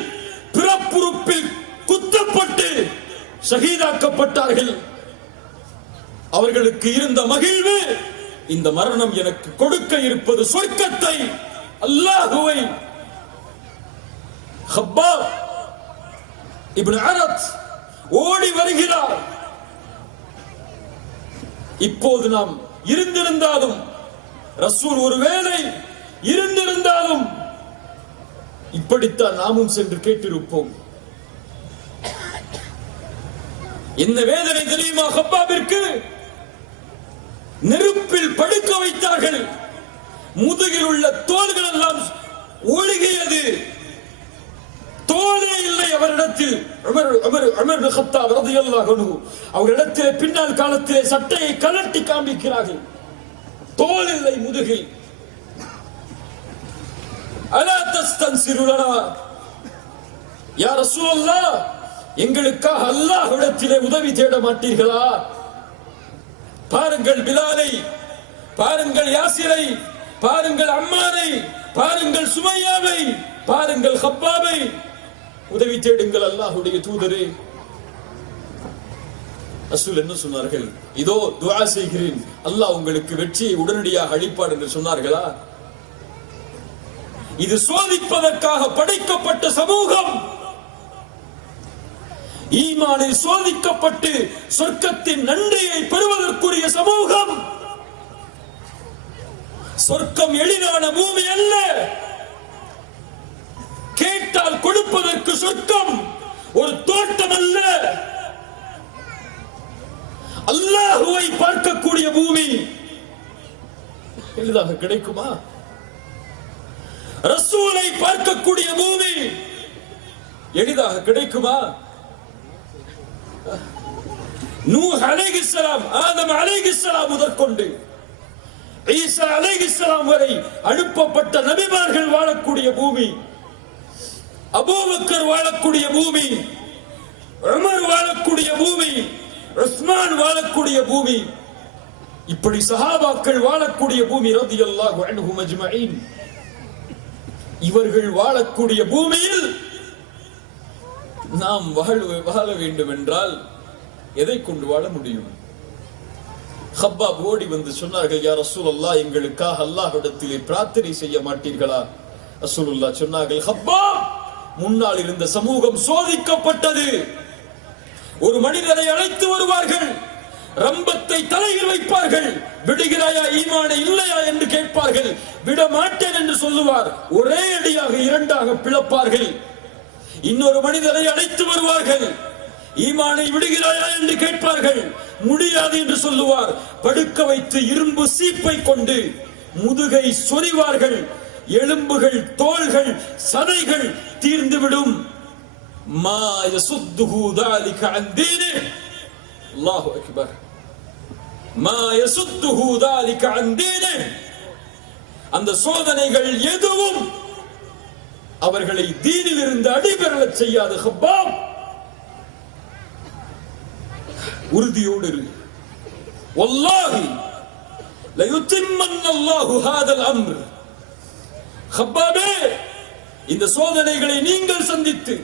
பிறப்புறுப்பில் குத்தப்பட்டு ஷஹீதாக்கப்பட்டார்கள். அவர்களுக்கு இருந்த மகிழ்வு, இந்த மரணம் எனக்கு கொடுக்க இருப்பது சொர்க்கத்தை, அல்லாஹ்வை. ஹப்பாப் இப்னு அரத் ஓடி வருகிறார். இப்போது நாம் இருந்திருந்தாலும், ரசூல் ஒருவேளை இருந்திருந்தாலும் இப்படித்தான் நாமும் சென்று கேட்டிருப்போம். என்ன வேதனை தெரியுமா ஹப்பாபிற்கு? நெருப்பில் படுக்க வைத்தார்கள், முதுகில் உள்ள தோள்கள் எல்லாம் ஒழுகியது, தோலே இல்லை அவரிடத்தில். உமர் இப்னு கத்தாப் ரலியல்லாஹு அன்ஹு அவரிடத்திலே பின்னால் காலத்திலே சட்டையை கழட்டி காண்பிக்கிறார்கள், தோல் இல்லை முதுகில். அலா தஸ்தன்சிரு லனா யா ரசூலல்லாஹ், எங்களுக்காக அல்லாஹ்விடத்திலே உதவி தேட மாட்டீர்களா? பாருங்கள் பிலாலை, பாருங்கள் யாசிரை, பாருங்கள் அம்மாரை, பாருங்கள் சுமையாவை, பாருங்கள் ஹப்பாபை, உதவி தேடுங்கள் அல்லாஹ்வுடைய தூதரே. ரசூல் என்ன சொன்னார்கள்? இதோ துஆ செய்கிறேன், அல்லாஹ் உங்களுக்கு வெற்றியை உடனடியாக அளிப்பார் என்று சொன்னார்களா? இது சோதிப்பதற்காக படைக்கப்பட்ட சமூகம், ஈமானில் சோதிக்கப்பட்டு சொர்க்கத்தின் நன்றியை பெறுவதற்குரிய சமூகம். சொர்க்கம் எளிதான பூமி அல்ல, கேட்டால் கொடுப்பதற்கு சொர்க்கம் ஒரு தோட்டம் அல்ல, அல்லாஹ்வை பார்க்கக்கூடிய பூமி. எளிதாக கிடைக்குமா? ரசூலை பார்க்கக்கூடிய பூமி எளிதாக கிடைக்குமா? நூஹ் அலைஹிஸ்ஸலாம், ஆதம் அலைஹிஸ்ஸலாம் முதற்கொண்டு ஈசா அலைஹிஸ்ஸலாம் வரை அனுப்பப்பட்ட நபிமார்கள் வாழக்கூடிய பூமி, அபூபக்கர் வாழக்கூடிய பூமி, உமர் வாழக்கூடிய பூமி, உஸ்மான் வாழக்கூடிய பூமி, இப்படி சஹாபாக்கள் வாழக்கூடிய பூமி ரலியல்லாஹு அன்ஹும் அஜ்மஈன். இவர்கள் வாழக்கூடிய பூமியில் நாம் வாழ வேண்டும் என்றால் எதை கொண்டு வாழ முடியும்? ஹப்பாப் ஓடி வந்து சொன்னார்கள், யா ரசூலல்லாஹ், எங்களுக்காக அல்லாஹ்விடத்திலே பிரார்த்தனை செய்ய மாட்டீர்களா? ரசூலுல்லாஹ் சொன்னார்கள், ஹப்பாப், முன்னால் இருந்த சமூகம் சோதிக்கப்பட்டது. ஒரு மனிதரை அழைத்து வருவார்கள், ரம்பத்தை தலையில் வைப்பார்கள், விடுகிறாயா ஈமானை இல்லையா என்று கேட்பார்கள். விட மாட்டேன் என்று சொல்லுவார், ஒரே அடியாக இரண்டாக பிளப்பார்கள். இன்னொரு மனிதரை அழைத்து வருவார்கள், ஈமானை விடுகிறாயா என்று கேட்பார்கள், முடியாது என்று சொல்லுவார். படுக்க வைத்து இரும்பு சீப்பை கொண்டு முதுகை சொறிவார்கள், எலும்புகள், தோள்கள், சதைகள் தீர்ந்துவிடும். மா யசுத்துஹு ذلك عن دينه. அல்லாஹு அக்பர். மா யசுத்துஹு ذلك عن دينه. அந்த சோதனைகள் எதுவும் அவர்களை தீனில் இருந்து அடிபெறச் செய்யாது. ஹப்பாப், உறுதியோடு இரு. வல்லாஹி லயுத்திம்மன்ன அல்லாஹு ஹாதல் அம்ர். ஹப்பாபே, இந்த சோதனைகளை நீங்கள் சந்தித்து,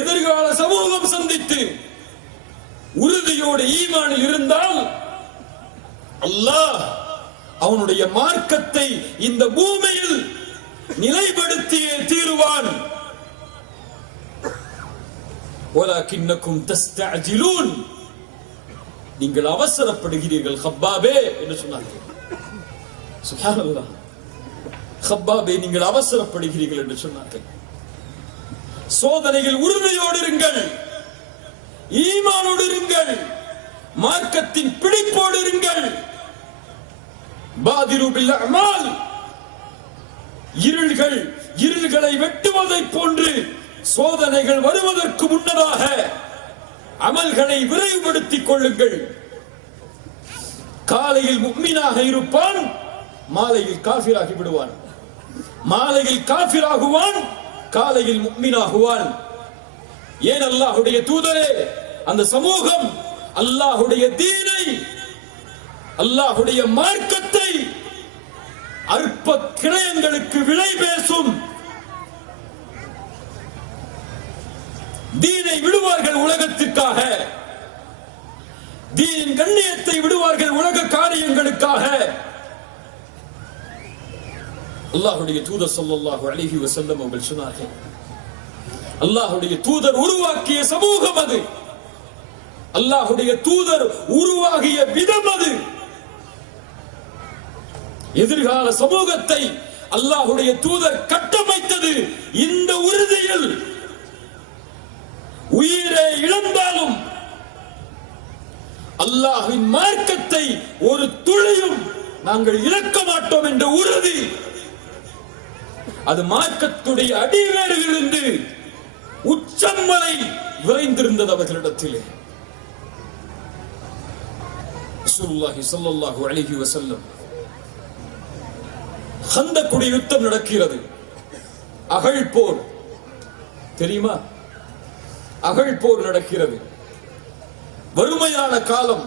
எதிர்கால சமூகம் சந்தித்து உறுதியோடு ஈமானில் இருந்தால் அல்லாஹ் அவனுடைய மார்க்கத்தை இந்த பூமியில் நிலைப்படுத்தியே தீருவான். வலக்கின்னக்கும் தஸ்தஅஜிலூன். நீங்கள் அவசரப்படுகிறீர்கள் ஹப்பாபே என்று சொன்னார்கள். சுப்ஹானல்லாஹ். ஹப்பாபே, நீங்கள் அவசரப்படுகிறீர்கள் என்று சொன்னார்கள். சோதனையில் உறுதியோடு இருங்கள், ஈமானோடு இருங்கள், மார்க்கத்தின் பிடிப்போடு இருங்கள். பாதிரு பில் அமால். இருள்களை வெட்டுவதை போன்று சோதனைகள் வருவதற்கு முன்னதாக அமல்களை விரைவுபடுத்திக் கொள்ளுங்கள். காலையில் முஃமினாக இருப்பான், மாலையில் காஃபிராகி விடுவான். மாலையில் காஃபிராகுவான், காலையில் முஃமினாகுவான். ஏன் அல்லாஹ்வுடைய தூதரே, அந்த சமூகம் அல்லாஹ்வுடைய தீனை, அல்லாஹ்வுடைய மார்க்கத்தை அற்ப கிரயங்களுக்கு விலை பேசும். தீனை விடுவார்கள் உலகத்திற்காக, தீனின் கண்ணியத்தை விடுவார்கள் உலக காரியங்களுக்காக. அல்லாஹ்வுடைய தூதர் ஸல்லல்லாஹு அலைஹி வஸல்லம் அவர்கள் சொன்னார்கள், அல்லாஹ்வுடைய தூதர் உருவாக்கிய சமூகம் அது, அல்லாஹ்வுடைய தூதர் உருவாகிய விதம் அது. எதிர்கால சமூகத்தை அல்லாஹ்வுடைய தூதர் கட்டமைத்தது இந்த உறுதியில். உயிரை இழந்தாலும் அல்லாஹ்வின் மார்க்கத்தை ஒரு துளியும் நாங்கள் இழக்க மாட்டோம் என்ற உறுதி. அது மார்க்கத்துடைய அடிவேரில் இருந்து உச்சம் வரை விரைந்திருந்தது அவர்களிடத்திலே. ரசூலுல்லாஹி ஸல்லல்லாஹு அலைஹி வஸல்லம், ஹந்தக்குடைய யுத்தம் நடக்கிறது, அகழ் போர் தெரியுமா? அகழ் போர் நடக்கிறது. வறுமையான காலம்.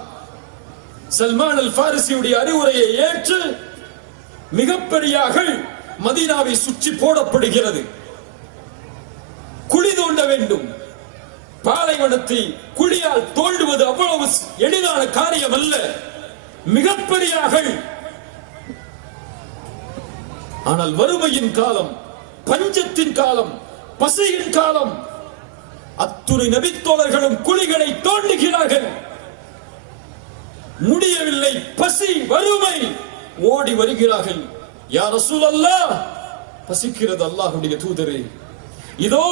சல்மான் அல் ஃபாரிசியுடைய அறிவுரையை ஏற்று மிகப்பெரிய அகழ் மதீனாவை சுற்றி போடப்படுகிறது. குழி தோண்ட வேண்டும். பாலைவனத்தை குழியால் தோண்டுவது அவ்வளவு எளிதான காரியம் அல்ல. மிகப்பெரிய அகழ். ஆனால் வறுமையின் காலம், பஞ்சத்தின் காலம், பசியின் காலம். அத்துணை நபித்தோழர்களும் குழிகளை தோண்டுகிறார்கள். முடியவில்லை. பசி, வறுமை. ஓடி வருகிறார்கள். யா ரசூலல்லாஹ், பசிக்கிறது அல்லாஹ்வுடைய தூதரே, இதோ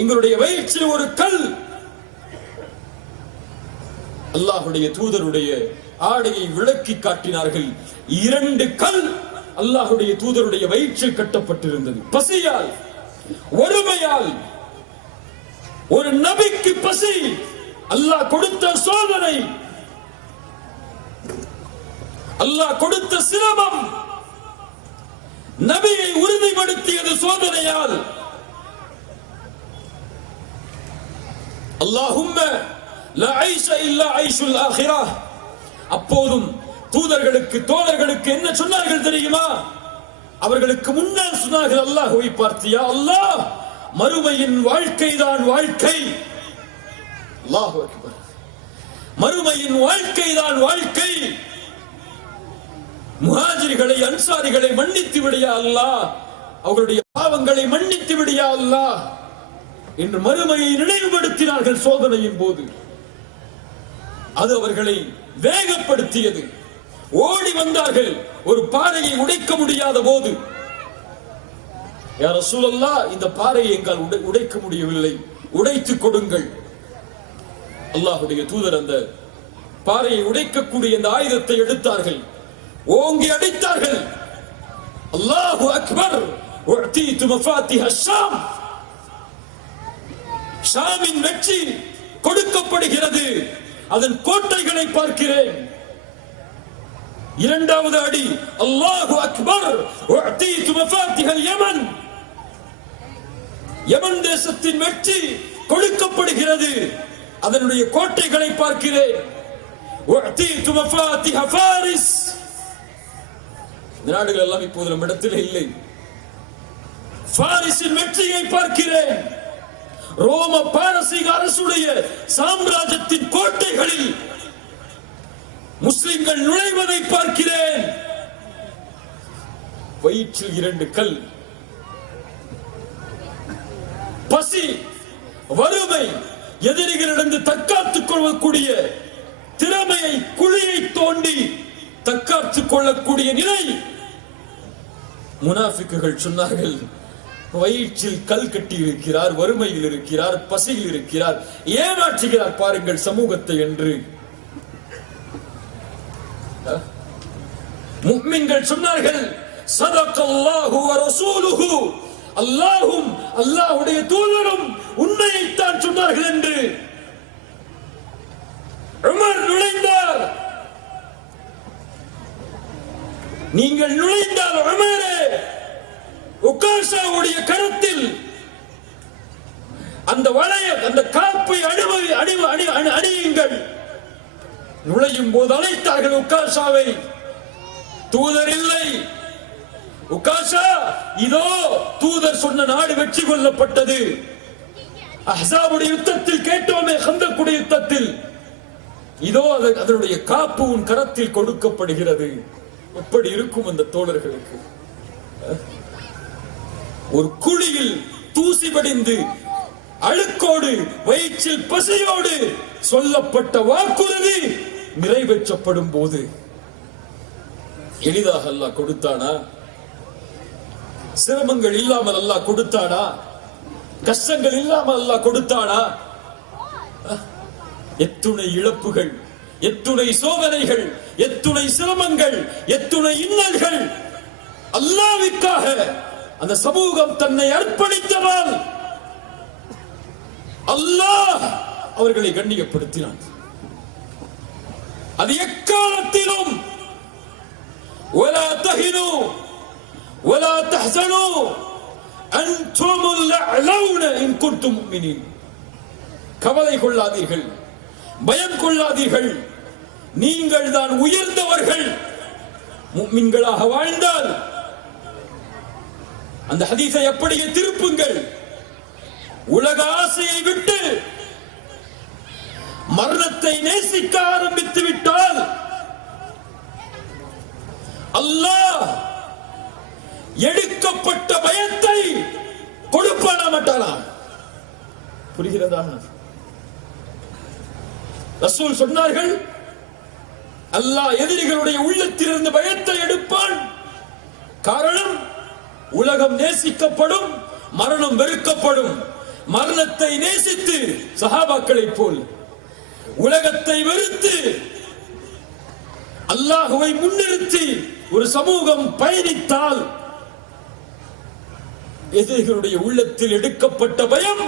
எங்களுடைய வயிற்றில் ஒரு கல். அல்லாஹ்வுடைய தூதருடைய ஆடையை விளக்கி காட்டினார்கள். 2 கல் அல்லாஹ்வுடைய தூதருடைய வயிற்றில் கட்டப்பட்டிருந்தது. பசியால், வறுமையால். ஒரு நபிக்கு பசி அல்லாஹ் கொடுத்த சோதனை, அல்லாஹ் கொடுத்த சிரமம். நபியை உறுதிப்படுத்தியது சோதனையால். அல்லாஹும்ம லா ஐஷ இல்லா ஐஷுல் ஆখিরাহ. அப்போதும் தூதர்களுக்கு, தோழர்களுக்கு என்ன சொன்னார்கள் தெரியுமா? அவர்களுக்கு முன்னால் சொன்னார்கள், அல்லாஹ்வை பார்த்து, யா அல்லாஹ், மறுமையின் வாழ்க்கைதான் வாழ்க்கை. அல்லாஹு அக்பர். மறுமையின் வாழ்க்கைதான் வாழ்க்கை. முஹாஜிர்களை அன்சாரிகளை மன்னித்து விடியா அல்லாஹ், அவர்களுடைய பாவங்களை மன்னித்து விடியா அல்லாஹ் என்று மறுமையை நினைவுபடுத்தினார்கள் சோதனையின் போது. அது அவர்களை வேகப்படுத்தியது. ஓடி வந்தார்கள். ஒரு பாறையை உடைக்க முடியாத போது, யா ரசூலல்லாஹ், இந்த பாறையை எங்கால் உடைக்க முடியவில்லை, உடைத்துக் கொடுங்கள். அல்லாஹ்வுடைய தூதர் அந்த பாறையை உடைக்கக்கூடிய அந்த ஆயுதத்தை எடுத்தார்கள், ஓங்கி அடித்தார்கள். அல்லாஹு அக்பர். உஅதீது மஃபாத்திஹ ஷாம். ஷாமின் வெற்றி கொடுக்கப்படுகிறது. அதன் கோட்டைகளை பார்க்கிறேன். இரண்டாவது அடி, அல்லாஹு அக்பர். உஅதீது மஃபாத்திஹ யமன். யமன் தேசத்தின் வெற்றி கொடுக்கப்படுகிறது. அதனுடைய கோட்டைகளை பார்க்கிறேன். உஅதீது மஃபாத்திஹ ஃபாரிஸ். இந்த நாடுகள் எல்லாம் இப்போது நம் இடத்தில் இல்லை. பாரிஸின் வெற்றியை பார்க்கிறேன். ரோம பாரசீக அரசுடைய சாம்ராஜ்யத்தின் கோட்டைகளில் முஸ்லிம்கள் நுழைவதை பார்க்கிறேன். வயிற்றில் 2 கல். பசி, வறுமை, எதிரிகளிடம் தற்காத்துக் கொள்ளக்கூடிய திறமையை, குழியை தோண்டி தற்காத்துக் கொள்ளக்கூடிய நிலை. முனாஃபிக்குகள் சொன்னார்கள், வயிற்றில் கல் கட்டி இருக்கிறார், வறுமையில் இருக்கிறார், பசியில் இருக்கிறார், ஏமாற்றுகிறார் பாருங்கள் சமூகத்தை என்று. முஃமின்கள் சொன்னார்கள், ஸதகல்லாஹு வ ரசூலுஹு. அல்லாஹ்வும் அல்லாஹ்வுடைய தூதரும் உண்மையைத்தான் சொன்னார்கள் என்று. உமர் நுழைந்தார். நீங்கள் நுழைந்தால் உமரே, உகாஷாவுடைய கரத்தில் அந்த வளைய, அந்த காப்பை அணியுங்கள். நுழையும் போது அழைத்தார்கள் உகாஷாவை. தூதர் இல்லை. உகாஷா, இதோ தூதர் சொன்ன நாடு வெற்றி கொள்ளப்பட்டது. அஹ்ஸாபுடைய யுத்தத்தில் கேட்டோமே, கந்தக்குடைய யுத்தத்தில். இதோ அதனுடைய காப்பு உன் கரத்தில் கொடுக்கப்படுகிறது. எப்படி இருக்கும் அந்த தோழர்களுக்கு? ஒரு குழியில் தூசி படிந்து அழுக்கோடு வயிற்றில் பசியோடு சொல்லப்பட்ட வாக்குறுதி நிறைவேற்றப்படும் போது எளிதாக அல்லாஹ் கொடுத்தானா? சிரமங்கள் இல்லாமல் அல்லாஹ் கொடுத்தானா? கஷ்டங்கள் இல்லாமல் அல்லாஹ் கொடுத்தானா? எத்துணை இழப்புகள், எத்துணை சோதனைகள், எத்துணை சிரமங்கள், எத்துணை இன்னல்கள். அல்லாஹ்வுக்காக அந்த சமூகம் தன்னை அர்ப்பணித்ததால் அல்லாஹ் அவர்களை கண்ணியப்படுத்தினான். அது எக்காலத்திலும் ولا تهنوا ولا تحزنوا أنتم الأعلون إن كنتم مؤمنين. கவலை கொள்ளாதீர்கள், பயம் கொள்ளாதீர்கள், நீங்கள் தான் உயர்ந்தவர்கள் முஃமின்களாக வாழ்ந்தால். அந்த ஹதீஸை அப்படியே திருப்புங்கள். உலக ஆசையை விட்டு மரணத்தை நேசிக்க ஆரம்பித்து விட்டால் அல்லாஹ் எடுக்கப்பட்ட பயத்தை கொடுப்பானா மாட்டானா? புரிகிறதா? ரசூல் சொன்னார்கள், அல்லாஹ் எதிரிகளுடைய உள்ளத்திலிருந்து பயத்தை எடுப்பான். காரணம், உலகம் நேசிக்கப்படும், மரணம் வெறுக்கப்படும். மரணத்தை நேசித்து சஹாபாக்களை போல் உலகத்தை வெறுத்து அல்லாஹ்வை முன்னிறுத்தி ஒரு சமூகம் பயணித்தால் எதிரிகளுடைய உள்ளத்தில் எடுக்கப்பட்ட பயம்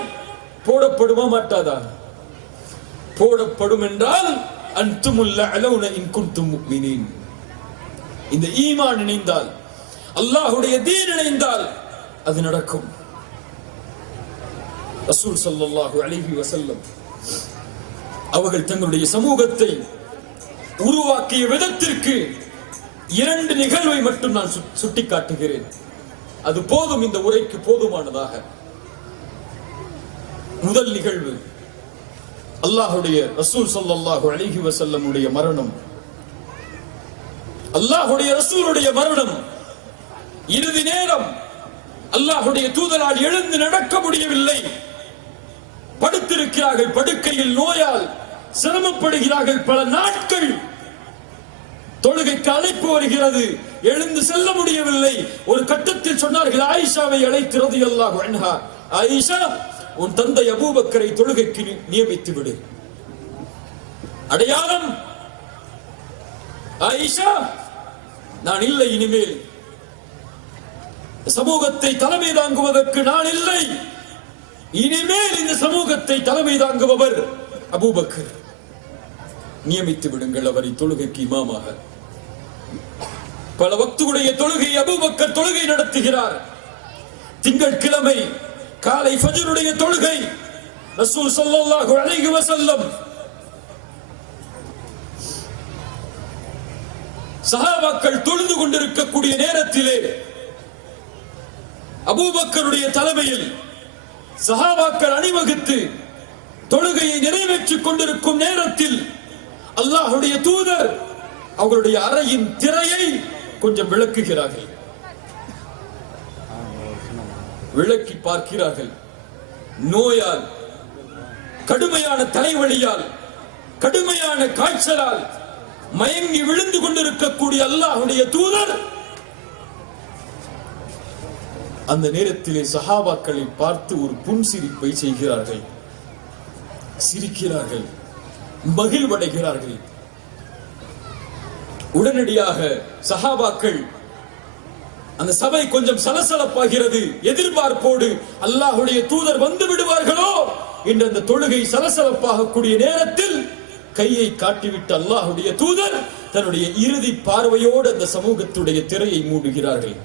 போடப்படுமா மாட்டாதா? போடப்படும். என்றால் அன்துமுல் அலௌன இன் குன்தும் முஃமினீன். இந்த ஈமான் இணைந்தால், அல்லாஹ்வுடைய தீன் இணைந்தால் அது நடக்கும். ரசூல் ஸல்லல்லாஹு அலைஹி வஸல்லம் அவர்கள் தங்களுடைய சமூகத்தை உருவாக்கிய விதத்திற்கு 2 நிகழ்வை மட்டும் நான் சுட்டிக்காட்டுகிறேன். அது போதும், இந்த உரைக்கு போதுமானதாக. முதல் நிகழ்வு அல்லாஹ்வுடைய ரசூல் ஸல்லல்லாஹு அலைஹி வஸல்லம் உடைய மரணம். அல்லாஹ்வுடைய ரசூலுடைய மரணம். இறுதி நேரம். அல்லாஹ்வுடைய தூதரால் எழுந்து நடக்க முடியவில்லை. படுத்திருக்கிறார்கள், படுக்கையில் நோயால் சிரமப்படுகிறார்கள் பல நாட்கள். தொழுகைக்கு அழைப்பு வருகிறது, எழுந்து செல்ல முடியவில்லை. ஒரு கட்டத்தில் சொன்னார்கள், ஆயிஷாவை அழைத்து ரலியல்லாஹு அன்ஹா, ஆயிஷா, உன் தந்தை அபூபக்கரை தொழுகைக்கு நியமித்து விடு. அடையாளம், ஆயிஷா, நான் இல்லை, இனிமேல் சமூகத்தை தலைமை தாங்குவதற்கு நான் இல்லை, இனிமேல் இந்த சமூகத்தை தலைமை தாங்குபவர் அபூபக்கர், நியமித்து விடுங்கள் அவரை தொழுகைக்கு இமாமாக. பல வக்துடைய தொழுகை அபூபக்கர் தொழுகை நடத்துகிறார். திங்கட்கிழமை காலை ஃபஜ்ருடைய தொழுகை. ரசூல் ஸல்லல்லாஹு அலைஹி வஸல்லம் சஹாபாக்கள் தொழுது கொண்டிருக்கக்கூடிய நேரத்திலே அபூபக்கருடைய தலைமையில் சஹாபாக்கள் அணிவகுத்து தொழுகையை நிறைவேற்றிக் கொண்டிருக்கும் நேரத்தில் அல்லாஹ்வுடைய தூதர் அவர்களுடைய அறையின் திரையை கொஞ்சம் விளக்குகிறார்கள். விளக்கி பார்க்கிறார்கள். நோயால், கடுமையான தலைவலியால், கடுமையான காய்ச்சலால் மயங்கி விழுந்து கொண்டிருக்கக்கூடிய அல்லாஹ்வுடைய தூதர் அந்த நேரத்திலே சஹாபாக்களை பார்த்து ஒரு புன்சிரிப்பை செய்கிறார்கள், சிரிக்கிறார்கள், மகிழ்வடைகிறார்கள். உடனடியாக சஹாபாக்கள், அந்த சபை கொஞ்சம் சலசலப்பாகிறது. எதிர்பார்ப்போடு அல்லாஹ்வுடைய தூதர் வந்து விடுவார்களோ என்ற அந்த தொழுகை சலசலப்பாகக்கூடிய நேரத்தில் கையை காட்டிவிட்டு அல்லாஹ்வுடைய தூதர் தன்னுடைய இறுதி பார்வையோடு அந்த சமூகத்துடைய திரையை மூடுகிறார்கள்.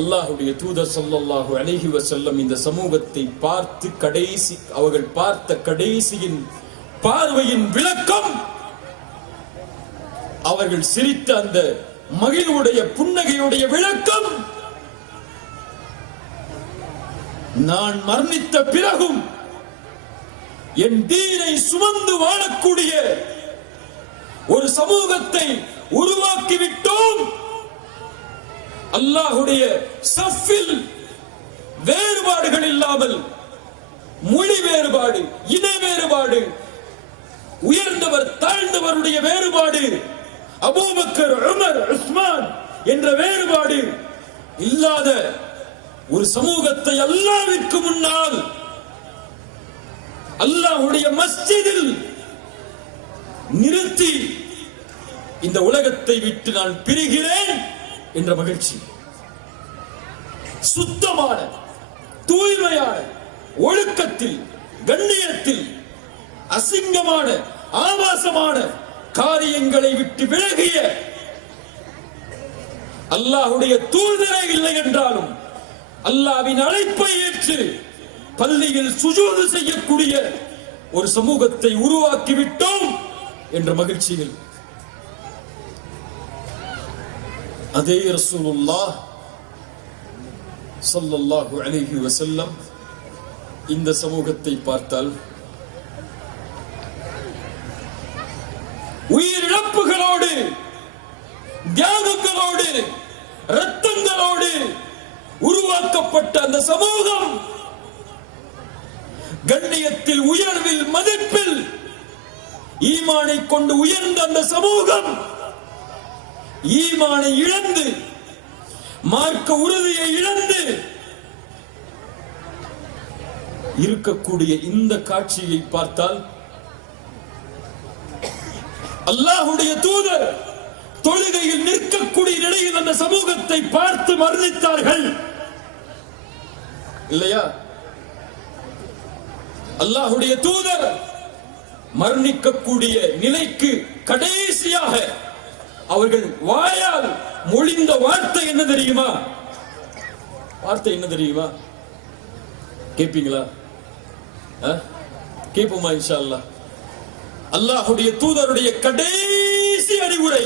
அல்லாஹ்வுடைய தூதர் ஸல்லல்லாஹு அலைஹி வஸல்லம் இந்த சமூகத்தை பார்த்து அவர்கள் பார்த்த கடைசியின் பார்வையின் விளக்கம், அவர்கள் சிரித்த அந்த மகிழ்வுடைய புன்னகையுடைய விளக்கம், நான் மரணித்த பிறகும் என் தீனை சுமந்து வாழக்கூடிய ஒரு சமூகத்தை உருவாக்கிவிட்டோம். அல்லாஹ்வுடைய சஃபில் வேறுபாடுகள் இல்லாமல், மொழி வேறுபாடு, இன வேறுபாடு, உயர்ந்தவர் தாழ்ந்தவருடைய வேறுபாடு, அபூபக்கர், உமர், உஸ்மான் என்ற வேறுபாடு இல்லாத ஒரு சமூகத்தை அல்லாஹ்விற்கு முன்னால் அல்லாஹ்வுடைய மஸ்ஜிதில் நிறுத்தி இந்த உலகத்தை விட்டு நான் பிரிகிறேன் என்ற மகிழ்ச்சி. சுத்தமான, தூய்மையான, ஒழுக்கத்தில், கண்ணியத்தில், அசிங்கமான, ஆபாசமான காரியங்களை விட்டு விலகிய அல்லாஹ்வுடைய தூதரே இல்லை என்றாலும் அல்லாஹ்வின் அழைப்பை ஏற்று பள்ளியில் சுஜூது செய்யக்கூடிய ஒரு சமூகத்தை உருவாக்கிவிட்டோம் என்ற மகிழ்ச்சியில் அதே ரசூலுல்லாஹ் ஸல்லல்லாஹு அலைஹி வஸல்லம் இந்த சமூகத்தை பார்த்தால் உயிரிழப்புகளோடு, தியாகங்களோடு, இரத்தங்களோடு உருவாக்கப்பட்ட அந்த சமூகம், கண்ணியத்தில், உயர்வில், மதிப்பில் ஈமானை கொண்டு உயர்ந்த அந்த சமூகம் ஈமானை இழந்து, மார்க்க உறுதியை இழந்து இருக்கக்கூடிய இந்த காட்சியை பார்த்தால் அல்லாஹ்வுடைய தூதர் தொழுகையில் நிற்கக்கூடிய நிலையில் அந்த சமூகத்தை பார்த்து மரணித்தார்கள் இல்லையா? அல்லாஹ்வுடைய தூதர் மரணிக்கக்கூடிய நிலைக்கு கடைசியாக அவர்கள் வாயால் மொழிந்த வார்த்தை என்ன தெரியுமா? வார்த்தை என்ன தெரியுமா? கேட்பீங்களா? கேட்போமா இன்ஷா அல்லாஹ். அல்லாஹ்வுடைய தூதருடைய கடைசி அறிவுரை,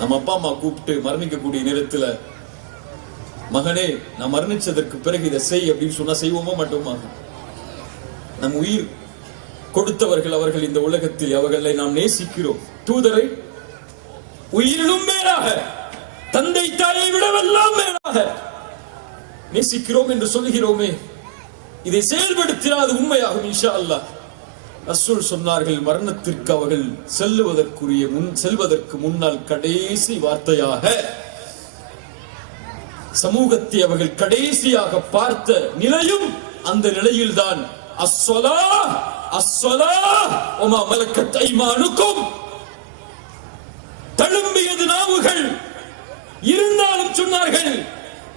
நம்ம அப்பா அம்மா கூப்பிட்டு மரணிக்கக்கூடிய நேரத்துல, மகனே நான் மரணிச்சதற்கு பிறகு இதை செய் அப்படின்னு சொன்னா செய்வோமா மாட்டோமா? நம் உயிர் கொடுத்தவர்கள் அவர்கள் இந்த உலகத்தில், அவர்களை நாம் நேசிக்கிறோம். தூதரை உயிரிலும் மேலாக, தந்தை தாயை விடவெல்லாம் மேலாக நேசிக்கிறோம் என்று சொல்கிறோமே, இதை செயல்படுத்தினால் அது உண்மையாகும் இன்ஷா அல்லாஹ். ரசூல் சொன்னார்கள், மரணத்திற்கு அவர்கள் செல்வதற்கு முன்னால் கடைசி வார்த்தையாக சமூகத்தை அவர்கள் கடைசியாக பார்த்த நிலையும் அந்த நிலையில்தான் அஸ்ஸலாஹ் அஸ்ஸலாஹ் வமா மலக்கத் ஐமானுக்கும். தழும்பியது நாவுகள் இருந்தாலும் சொன்னார்கள்,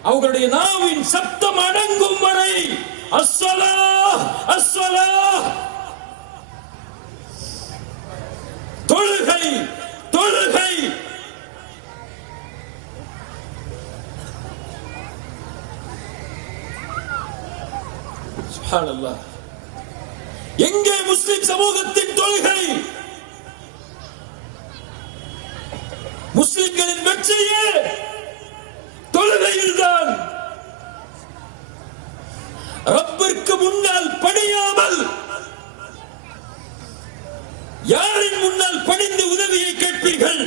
அவர்களுடைய நாவின் சப்தம் அடங்கும் வரை அஸ்ஸலாஹ் அஸ்ஸலாஹ், தொழுகை தொழுகை. சுப்ஹானல்லாஹ். எங்கே முஸ்லிம் சமூகத்தின் தொழுகை? முஸ்லிம்களின் வெற்றியே தொழுகையில்தான். ரப்பிற்கு முன்னால் பணியாமல் யாரின் முன்னால் பணிந்து உதவியை கேட்பீர்கள்?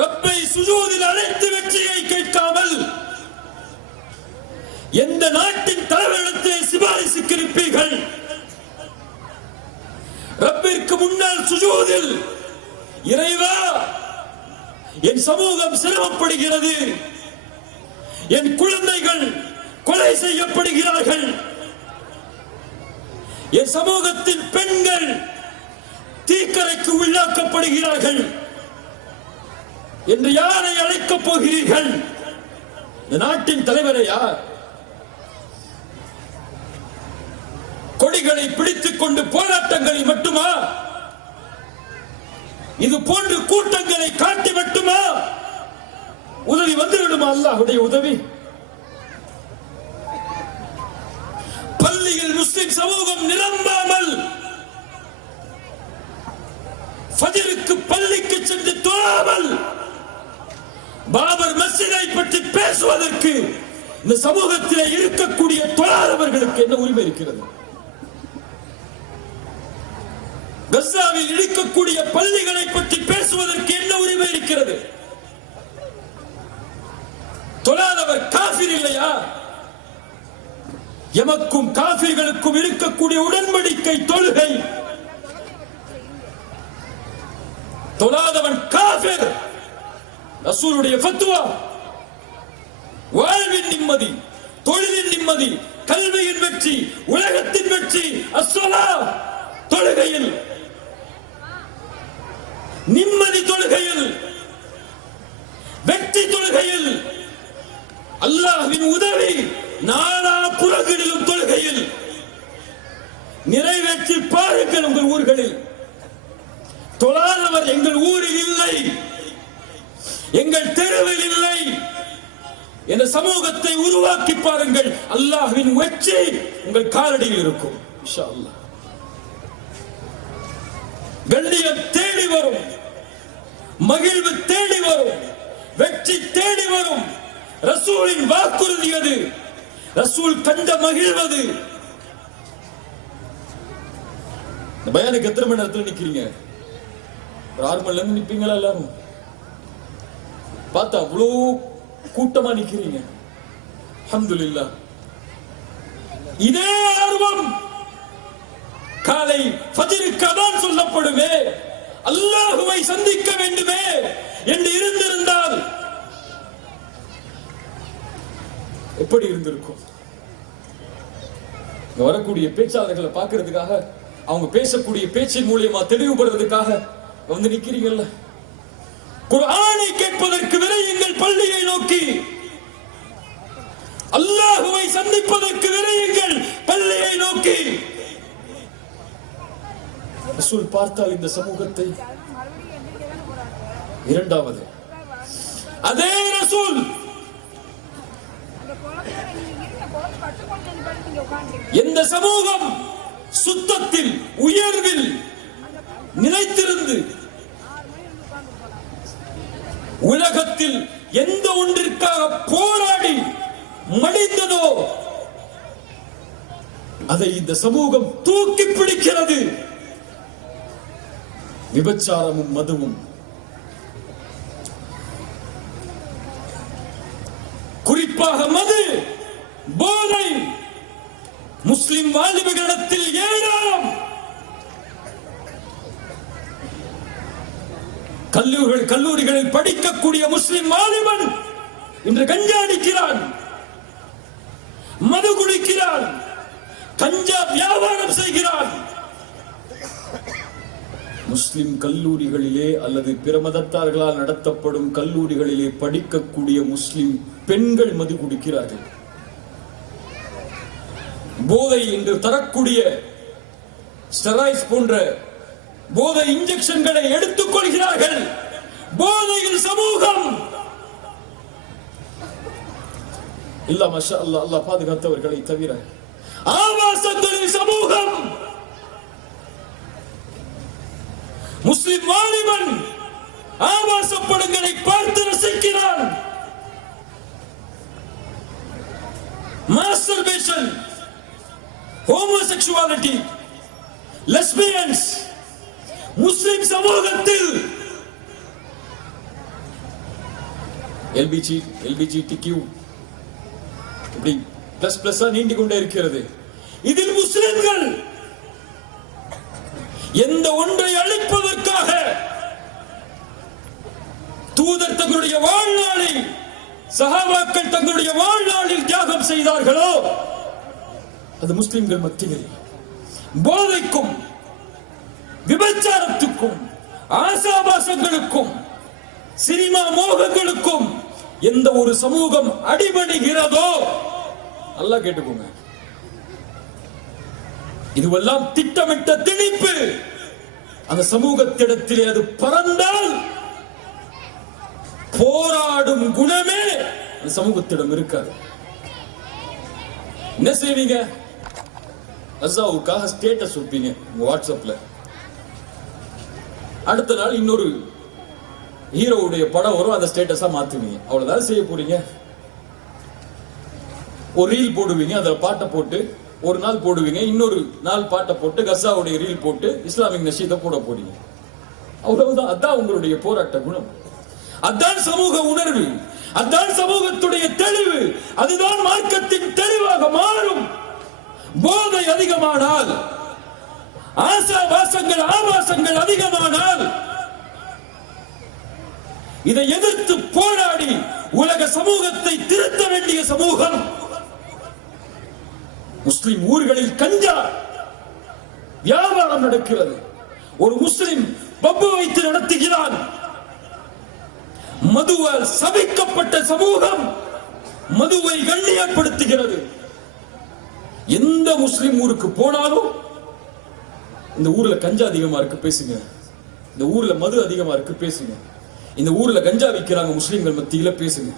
ரப்பை சுஜூதில் அழைத்து வெற்றியை கேட்காமல் எந்த நாட்டின் தலைவரிடத்தை சிபாரிசுக்கு இருப்பீர்கள்? ரப்பிற்கு முன்னால் சுஜூதில், இறைவா என் சமூகம் சிரமப்படுகிறது, என் குழந்தைகள் கொலை செய்யப்படுகிறார்கள், என் சமூகத்தின் பெண்கள் தீக்கரைக்கு உள்ளாக்கப்படுகிறார்கள் என்று யாரை அழைக்கப் போகிறீர்கள்? இந்த நாட்டின் தலைவரையா? கொடிகளை பிடித்துக் கொண்டு போராட்டங்களில் மட்டுமா? இது போன்று கூட்டங்களை காட்டி மட்டுமா உதவி வந்துவிடுமா? அல்லாஹ்வுடைய உதவி. பள்ளியில் முஸ்லிம் சமூகம் நிரம்பாமல் ஃபஜ்ருக்கு பள்ளிக்கு சென்று தொழாமல் பாபர் மஸ்ஜிதை பற்றி பேசுவதற்கு இந்த சமூகத்திலே இருக்கக்கூடிய தொழாதவர்களுக்கு என்ன உரிமை இருக்கிறது? கஸாவில் இருக்கக்கூடிய பள்ளிகளை பற்றி பேசுவதற்கு என்ன உரிமை இருக்கிறது? தொழாதவர் காஃபிர் இல்லையா? எமக்கும் காஃபிர்களுக்கும் இருக்கக்கூடிய உடன்படிக்கை தொழுகை. தொழாதவன் காஃபிர். ரசூலுடைய ஃபத்வா. வாழ்வின் நிம்மதி, தொழிலின் நிம்மதி, கல்வியின் வெற்றி, உலகத்தின் வெற்றி அஸ்ஸலாஹ் தொழுகையில். நிம்மதி தொழுகையில், வெற்றி தொழுகையில், அல்லாஹ்வின் உதவி நாலா புறங்களிலும் தொழுகையில். நிறைவேற்றி பாருங்கள் உங்கள் ஊர்களில். தொழாதவர் எங்கள் ஊரில் இல்லை, எங்கள் தெருவில் இல்லை என்ற சமூகத்தை உருவாக்கி பாருங்கள். அல்லாஹ்வின் வெற்றி உங்கள் காலடியில் இருக்கும் இன்ஷா அல்லாஹ். கண்ணியம் தேடி வரும், மகிழ்வு தேடி வரும், வெற்றி தேடி வரும். ரசூலின் வாக்குறுதி அது. ரசூல் கண்ட மகிழ்வது. இந்த பயானுக்கு எத்தனை மணி நேரத்தில் நிக்கிறீங்க? ஒரு 6 மணில இருந்து நிப்பீங்களா? எல்லாரும் பார்த்தா அவ்வளோ கூட்டமா நிக்கிறீங்க. அல்ஹம்துலில்லாஹ். இதே ஆர்வம் காலை ஃபஜ்ருக்கு அதான் சொல்லப்படுமே, அல்லாஹ்வை சந்திக்க வேண்டுமே என்று இருந்திருந்தால் எப்படி இருந்திருக்கும்? வரக்கூடிய பேச்சாளர்களை பார்க்கிறதுக்காக, அவங்க பேசக்கூடிய பேச்சின் மூலியமா தெளிவுபடுறதுக்காக வந்து நிக்கிறீங்கல்ல. குர்ஆனை கேட்பதற்கு விரையுங்கள் பள்ளியை நோக்கி. அல்லாஹ்வை சந்திப்பதற்கு விரையுங்கள் பள்ளியை நோக்கி. ரசூல் பார்த்தால் இந்த சமூகத்தை. இரண்டாவது, அதே ரசூல் எந்த சமூகம் சுத்தத்தில், உயர்வில் நிலைத்திருந்து உலகத்தில் எந்த ஒன்றிற்காக போராடி மடிந்ததோ அதை இந்த சமூகம் தூக்கி பிடிக்கிறது. விபச்சாரமும் மதுவும். குறிப்பாக மது, போதை முஸ்லிம் வாலிபர்களிடத்தில் ஏராளம். கல்லூரிகளில் படிக்கக்கூடிய முஸ்லிம் வாலிபன் இன்று கஞ்சா அடிக்கிறான், மது குடிக்கிறான், கஞ்சா வியாபாரம் செய்கிறான். முஸ்லிம் கல்லூரிகளிலே அல்லது பிற மதத்தார்களால் நடத்தப்படும் கல்லூரிகளிலே படிக்கக்கூடிய முஸ்லிம் பெண்கள் மது குடிக்கிறார்கள். போதை என்று தரக்கூடிய ஸ்டெராய்ட்ஸ் போன்ற போதை இன்ஜெக்ஷன்களை எடுத்துக் கொள்கிறார்கள். போதையில் சமூகம் இல்ல. மாஷா அல்லாஹ், அல்லாஹ் பாதுகாத்தவர்களை தவிர ஆபாசங்களில் சமூகம். முஸ்லிம் வாலிபன் ஆபாச படங்களை பார்த்து ரசிக்கிறான். மாஸ்டர்பேஷன், ஹோமோசெக்சுவாலிட்டி, லெஸ்பியன்ஸ் முஸ்லிம் சமூகத்தில் LGBTQ இப்படி பிளஸ் பிளஸ் நீண்டு கொண்டே இருக்கிறது. இதில் முஸ்லிம்கள் எந்த ஒன்றை அழிப்பதற்காக தூதர் தங்களுடைய வாழ்நாளில், சஹாபாக்கள் தங்களுடைய வாழ்நாளில் தியாகம் செய்தார்களோ அது முஸ்லிம்கள் மத்தியில் போதைக்கும் விபச்சாரத்துக்கும் ஆசாபாசங்களுக்கும் சினிமா மோகங்களுக்கும் எந்த ஒரு சமூகம் அடிபடுகிறதோ, நல்லா கேட்டுக்கோங்க, இதுவெல்லாம் திட்டமிட்ட திணிப்பு. அந்த சமூகத்திடத்திலே அது பறந்தால் போராடும் குணமே அந்த சமூகத்திடம் இருக்காது. என்ன செய்வீங்க? அசாவுக்காக ஸ்டேட்டஸ் வைப்பீங்க உங்க வாட்ஸ்அப்ல. அடுத்த நாள் இன்னொரு ஹீரோவுடைய படம் வரும், அந்த ஸ்டேட்டஸா மாத்துவீங்க. அவ்வளவுதான் செய்ய போறீங்க. ஒரு ரீல் போடுவீங்க, அதுல பாட்டை போட்டு ஒரு நாள் போடுவீங்க, இன்னொரு நாள் பாட்டை போட்டு கசாவுடைய ரீல் போட்டு இஸ்லாமிக் நஷீதை போட போறீங்க. அவ்வளவுதான். அதான் உங்களுடைய போராட்ட குணம், அதான் சமூக உணர்வு, அதான் சமூகத்துடைய தெளிவு, அதுதான் மார்க்கத்தின் தெளிவாக மாறும். போதை அதிகமானால், ஆசாபாசங்கள் ஆபாசங்கள் அதிகமானால், இதை எதிர்த்து போராடி உலக சமூகத்தை திருத்த வேண்டிய சமூகம். முஸ்லிம் ஊர்களில் கஞ்சா வியாபாரம் நடக்கிறது. ஒரு முஸ்லிம் பப்பு வைத்து நடத்துகிறான். மதுவால் சபிக்கப்பட்ட சமூகம் மதுவை கண்ணியப்படுத்துகிறது. எந்த முஸ்லிம் ஊருக்கு போனாலும் இந்த ஊர்ல கஞ்சா அதிகமா இருக்கு பேசுங்க, இந்த ஊர்ல மது அதிகமா இருக்கு பேசுங்க, இந்த ஊர்ல கஞ்சா விற்கிறாங்க முஸ்லிம்கள் மத்தியில பேசுங்க.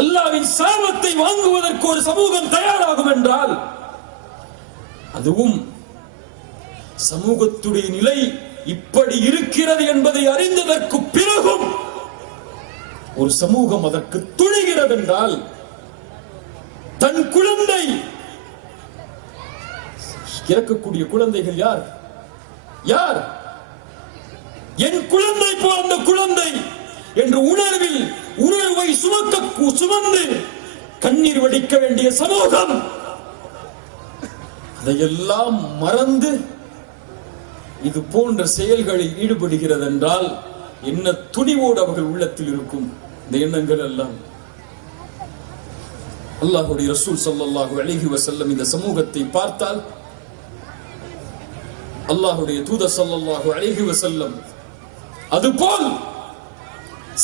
அல்லாஹ்வின் சாபத்தை வாங்குவதற்கு ஒரு சமூகம் தயாராகும் என்றால், அதுவும் சமூகத்துடைய நிலை இப்படி இருக்கிறது என்பதை அறிந்ததற்கு பிறகும் ஒரு சமூகம் அதற்கு துணிகிறது என்றால், தன் குழந்தை, இறக்கக்கூடிய குழந்தைகள் யார் யார்? என் குழந்தை போன்ற குழந்தை என்று உணர்வை சுமந்து கண்ணீர் வடிக்க வேண்டிய சமூகம் அதையெல்லாம் மறந்து இது போன்ற செயல்களில் ஈடுபடுகிறது என்றால், என்ன துணிவோடு அவர்கள் உள்ளத்தில் இருக்கும் இந்த எண்ணங்கள் எல்லாம். அல்லாஹ்வுடைய ரசூல் ஸல்லல்லாஹு அலைஹி வஸல்லம் இந்த சமூகத்தை பார்த்தால், அல்லாஹ்வுடைய தூதர் ஸல்லல்லாஹு அலைஹி வஸல்லம் அதுபோல்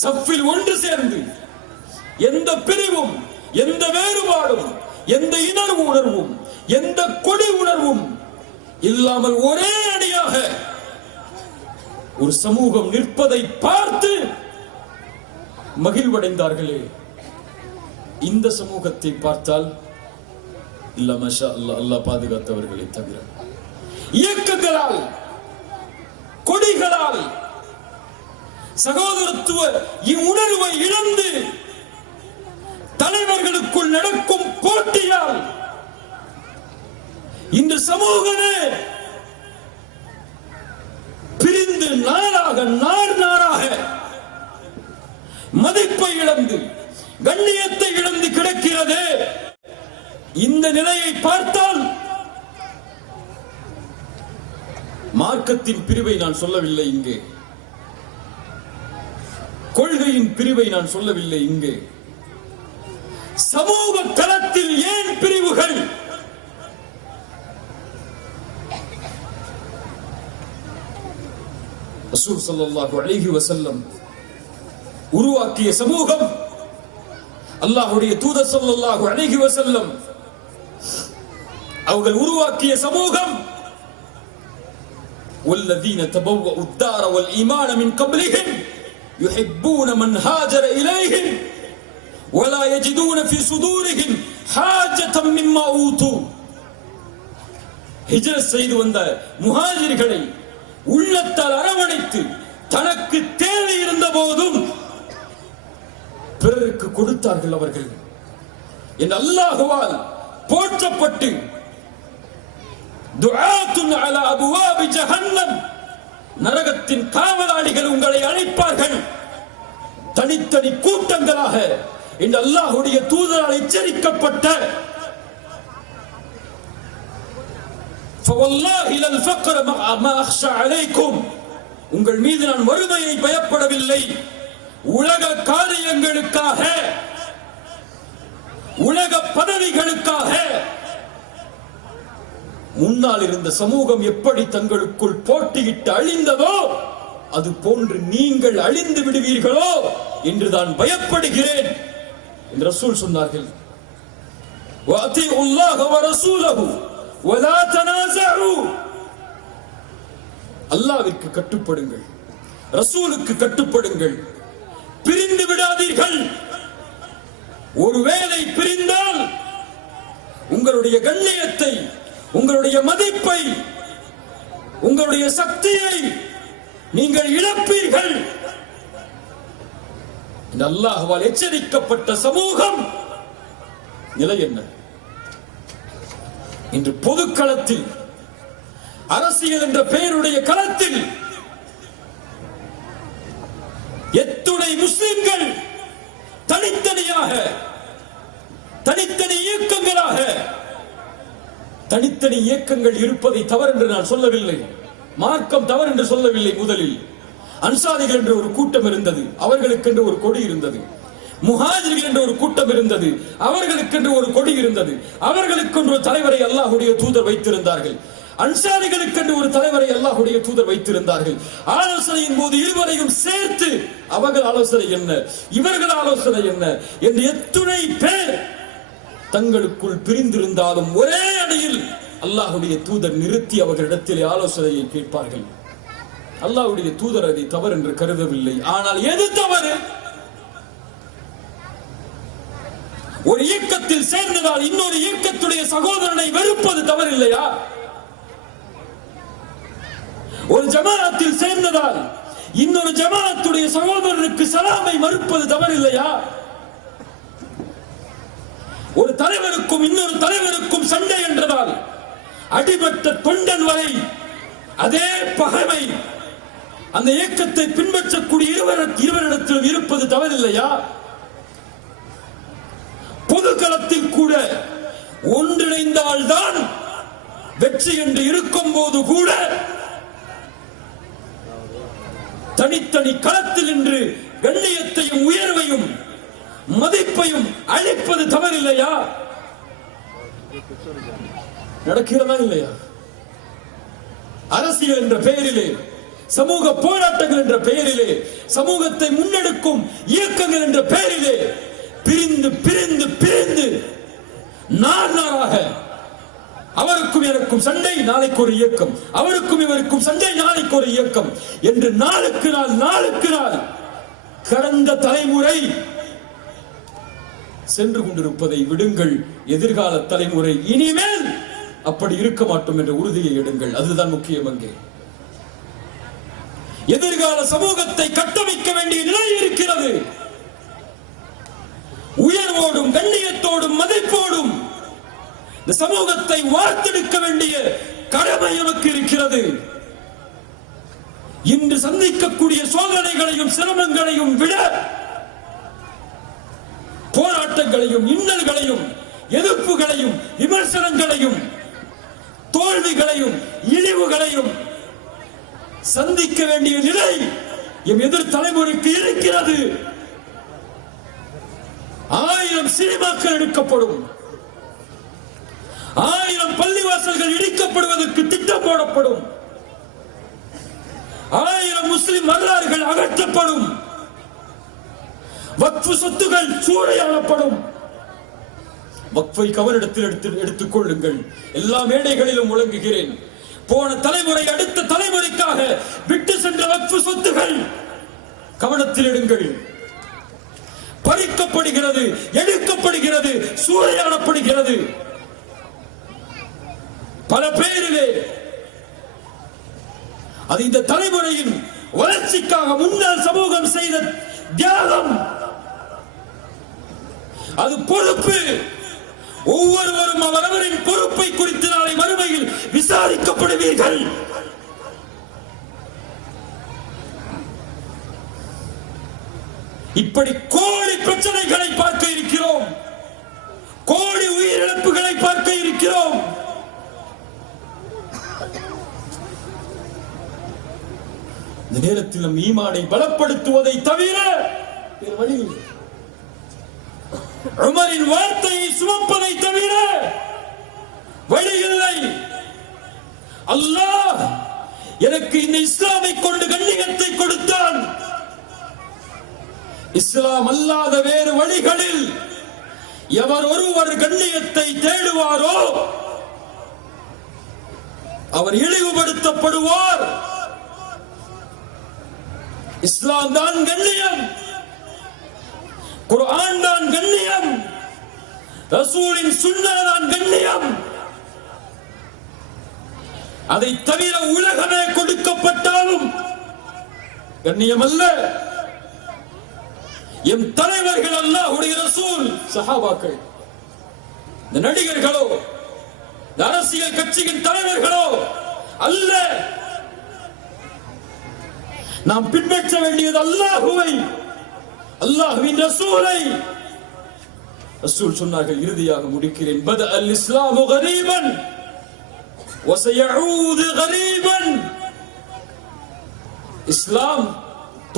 சஃபில் ஒன்று சேர்ந்து எந்த பிரிவும், எந்த வேறுபாடும், எந்த இன உணர்வும், எந்த கொடி உணர்வும் இல்லாமல் ஒரே அடியாக ஒரு சமூகம் நிற்பதை பார்த்து மகிழ்வடைந்தார்களே, இந்த சமூகத்தை பார்த்தால் இல்ல மாஷா அல்லாஹ், அல்லாஹ் பாதுகாத்தவர்களை தவிர இயக்கங்களால், கொடிகளால், சகோதரத்துவ உணர்வை இழந்து தலைவர்களுக்குள் நடக்கும் போட்டியால் இந்த சமூகமே பிரிந்து நாளாக நாளாக மதிப்பை இழந்து கண்ணியத்தை இழந்து கிடக்கிறது. இந்த நிலையை பார்த்தால் மார்க்கத்தின் பிரிவை நான் சொல்லவில்லை இங்கே, கொள்கையின் பிரிவை நான் சொல்லவில்லை இங்கே, சமூக தளத்தில் ஏன் பிரிவுகள்? ரசூல் ஸல்லல்லாஹு அலைஹி வஸல்லம் உருவாக்கிய சமூகம், அல்லாஹ்வுடைய தூதர் ஸல்லல்லாஹு அலைஹி வஸல்லம் அவர்கள் உருவாக்கிய சமூகம், والذين تبوأوا الدار والإيمان من قبلهم يحبون من هاجر إليهم ولا يجدون في صدورهم حاجة مما أوتوا. ஹிஜ்ரத் செய்து வந்த முஹாஜிர்களை உள்ளத்தால் அரவணைத்து தனக்கு தேவை இருந்த போதும் பிறருக்கு கொடுத்தார்கள். அவர்கள் என் அல்லாஹ்வால் போற்றப்பட்டு துஆத்துன் அலா அபுவாபி ஜஹன்னம், நரகத்தின் காவலாளிகள் உங்களை அழைப்பார்கள். தனித்தனி கூட்டங்களாக இந்த அல்லாஹ்வுடைய தூதரால் எச்சரிக்கப்பட்ட ஃபவல்லாஹி லல் ஃபக்ர மா அக்ஷா அலைக்கும், உங்கள் மீது நான் வறுமையை பயப்படவில்லை. உலக காரியங்களுக்காக, உலக பதவிகளுக்காக முன்னால் இருந்த சமூகம் எப்படி தங்களுக்குள் போட்டியிட்டு அழிந்ததோ அது போன்று நீங்கள் அழிந்து விடுவீர்களோ என்றுதான் பயப்படுகிறேன் என்று ரசூல் சொன்னார்கள். வஅதிஉல்லாஹ வரசூலஹு வலா தனாஸஉ, அல்லாஹ்விற்கு கட்டுப்படுங்கள், ரசூலுக்கு கட்டுப்படுங்கள், பிரிந்து விடாதீர்கள். ஒருவேளை பிரிந்தால் உங்களுடைய கண்ணியத்தை, உங்களுடைய மதிப்பை, உங்களுடைய சக்தியை நீங்கள் இழப்பீர்கள். அல்லாஹ்வால் எச்சரிக்கப்பட்ட சமூகம் நிலை என்ன? இன்று பொதுக்களத்தில், அரசியல் என்ற பெயருடைய களத்தில் எத்துணை முஸ்லிம்கள் தனித்தனியாக, தனித்தனி இயக்கங்களாக, தனித்தனி இயக்கங்கள் இருப்பதை தவறு என்று நான் சொல்லவில்லை, மார்க்கம் தவறு என்று சொல்லவில்லை. முதலில் அன்சாரிகள் என்ற ஒரு கூட்டம் இருந்தது, அவர்களுக்கென்று ஒரு கொடி இருந்தது. முஹாஜிர்கள் என்ற ஒரு கூட்டம் இருந்தது, அவர்களுக்கென்று ஒரு கொடி இருந்தது. அவர்களுக்கென்று ஒரு தலைவரை அல்லாஹ்வுடைய தூதர் வைத்திருந்தார்கள். அன்சாரிகளுக்கென்று ஒரு தலைவரை அல்லாஹ்வுடைய தூதர் வைத்திருந்தார்கள். ஆலோசனையின் போது இருவரையும் சேர்த்து அவர்கள் ஆலோசனை என்ன, இவர்கள் ஆலோசனை என்ன என்று எத்துணை பேர் தங்களுக்குள் பிரிந்திருந்தாலும் ஒரே அடியில் அல்லாஹ்வுடைய தூதர் நிறுத்தி அவர்களிடத்தில் ஆலோசனையை கேட்பார்கள். அல்லாஹ்வுடைய தூதர் அதை தவறு என்று கருதவில்லை. ஆனால் எது தவறு? ஒரு இயக்கத்தில் சேர்ந்ததால் இன்னொரு இயக்கத்துடைய சகோதரனை வெறுப்பது தவறு இல்லையா? ஒரு ஜமாஅத்தில் சேர்ந்ததால் இன்னொரு ஜமாஅத்துடைய சகோதரனுக்கு சலாமை மறுப்பது தவறு இல்லையா? ஒரு தலைவருக்கும் இன்னொரு தலைவருக்கும் சண்டை என்றதால் அடிபட்ட தொண்டன் வரை அதே பகைமை அந்த இயக்கத்தை பின்பற்றக்கூடிய இருவரிடத்தில் இருப்பது தவறில்லையா? பொதுக்களத்தில் கூட ஒன்றிணைந்தால்தான் வெற்றி என்று இருக்கும் போது கூட தனித்தனி களத்தில் நின்று கண்ணியத்தையும் உயர்வையும் மதிப்பையும் அளிப்பது தவறில்லையா? நடக்கிறதா இல்லையா? அரசியல் என்ற பெயரிலே, சமூக போராட்டங்கள் என்ற பெயரிலே, சமூகத்தை முன்னெடுக்கும் இயக்கங்கள் என்ற பெயரிலே பிரிந்து பிரிந்து பிரிந்து நாளாக அவருக்கும் எனக்கும் சண்டை, நாளைக்கு ஒரு இயக்கம், அவருக்கும் இவருக்கும் சண்டை, நாளைக்கு ஒரு இயக்கம் என்று நாளுக்கு நாள் நாளுக்கு நாள் கடந்த தலைமுறை சென்று கொண்டிருப்பதை விடுங்கள். எதிர்கால தலைமுறை இனிமேல் அப்படி இருக்க மாட்டோம் என்ற உறுதியை எடுங்கள். அதுதான் முக்கியம். அங்கே எதிர்கால சமூகத்தை கட்டமைக்க வேண்டிய நிலை இருக்கிறது. உயர்வோடும் கண்ணியத்தோடும் மதிப்போடும் இந்த சமூகத்தை வார்த்தெடுக்க வேண்டிய கடமை நமக்கு இருக்கிறது. இன்று சந்திக்கக்கூடிய சோதனைகளையும் சிரமங்களையும் விட போராட்டங்களையும் இன்னல்களையும் எதிர்ப்புகளையும் விமர்சனங்களையும் தோல்விகளையும் இழிவுகளையும் சந்திக்க வேண்டிய நிலை எம் எதிர் தலைமுறைக்கு இருக்கிறது. 1000 சினிமாக்கள் எடுக்கப்படும், 1000 பள்ளிவாசல்கள் இடிக்கப்படுவதற்கு திட்டம் போடப்படும், 1000 முஸ்லிம் வரலாறுகள் அகற்றப்படும், வக்ஃப் சொத்துகள் சூறையாடப்படும். வக்ஃபை கவனிடத்தில் எடுத்துக் கொள்ளுங்கள். எல்லா மேடைகளிலும் முழங்குகிறேன். போன தலைமுறை அடுத்த தலைமுறைக்காக விட்டு சென்ற வக்ஃப் சொத்துகள் கவனத்தில் எடுங்கள். பறிக்கப்படுகிறது, எடுக்கப்படுகிறது, சூறையாடப்படுகிறது. பல பேரிலே அது இந்த தலைமுறையின் வளர்ச்சிக்காக முன்னாள் சமூகம் செய்த தியாகம், அது பொறுப்பு. ஒவ்வொருவரும் அவரவரின் பொறுப்பை குறித்து நாளை மறுமையில் விசாரிக்கப்படுவீர்கள். இப்படி கோடி பிரச்சனைகளை பார்க்க இருக்கிறோம், கோடி உயிரிழப்புகளை பார்க்க இருக்கிறோம். இந்த நேரத்தில் நம் ஈமானை பலப்படுத்துவதை தவிர வேறு வழி இல்லை. உமரின் வார்த்தையை சுமப்பதை தவிர வழி இல்லை. அல்லாஹ் எனக்கு இந்த இஸ்லாமை கொண்டு கண்ணியத்தை கொடுத்தான். இஸ்லாம் அல்லாத வேறு வழிகளில் எவர் ஒருவர் கண்ணியத்தை தேடுவாரோ அவர் இழிவுபடுத்தப்படுவார். இஸ்லாம் தான் கண்ணியம், குர்ஆன் தான் கண்ணியம், ரசூலின் சுன்னா தான் கண்ணியம். அதை தவிர உலகமே கொடுக்கப்பட்டாலும் கண்ணியம் அல்ல. எம் தலைவர்கள் அல்லாஹ்வுடைய ரசூல், சஹாபாக்கள், இந்த நடிகர்களோ இந்த அரசியல் கட்சியின் தலைவர்களோ அல்ல. நாம் பின்பற்ற வேண்டியது அல்லாஹ்வை, அல்லாஹ்வின் ரசூலை. ரசூல் சொன்னார்கள், இறுதியாக முடிக்கிறேன், பத அல் இஸ்லாமு கரீபன் வ சயஊது கரீபன். இஸ்லாம்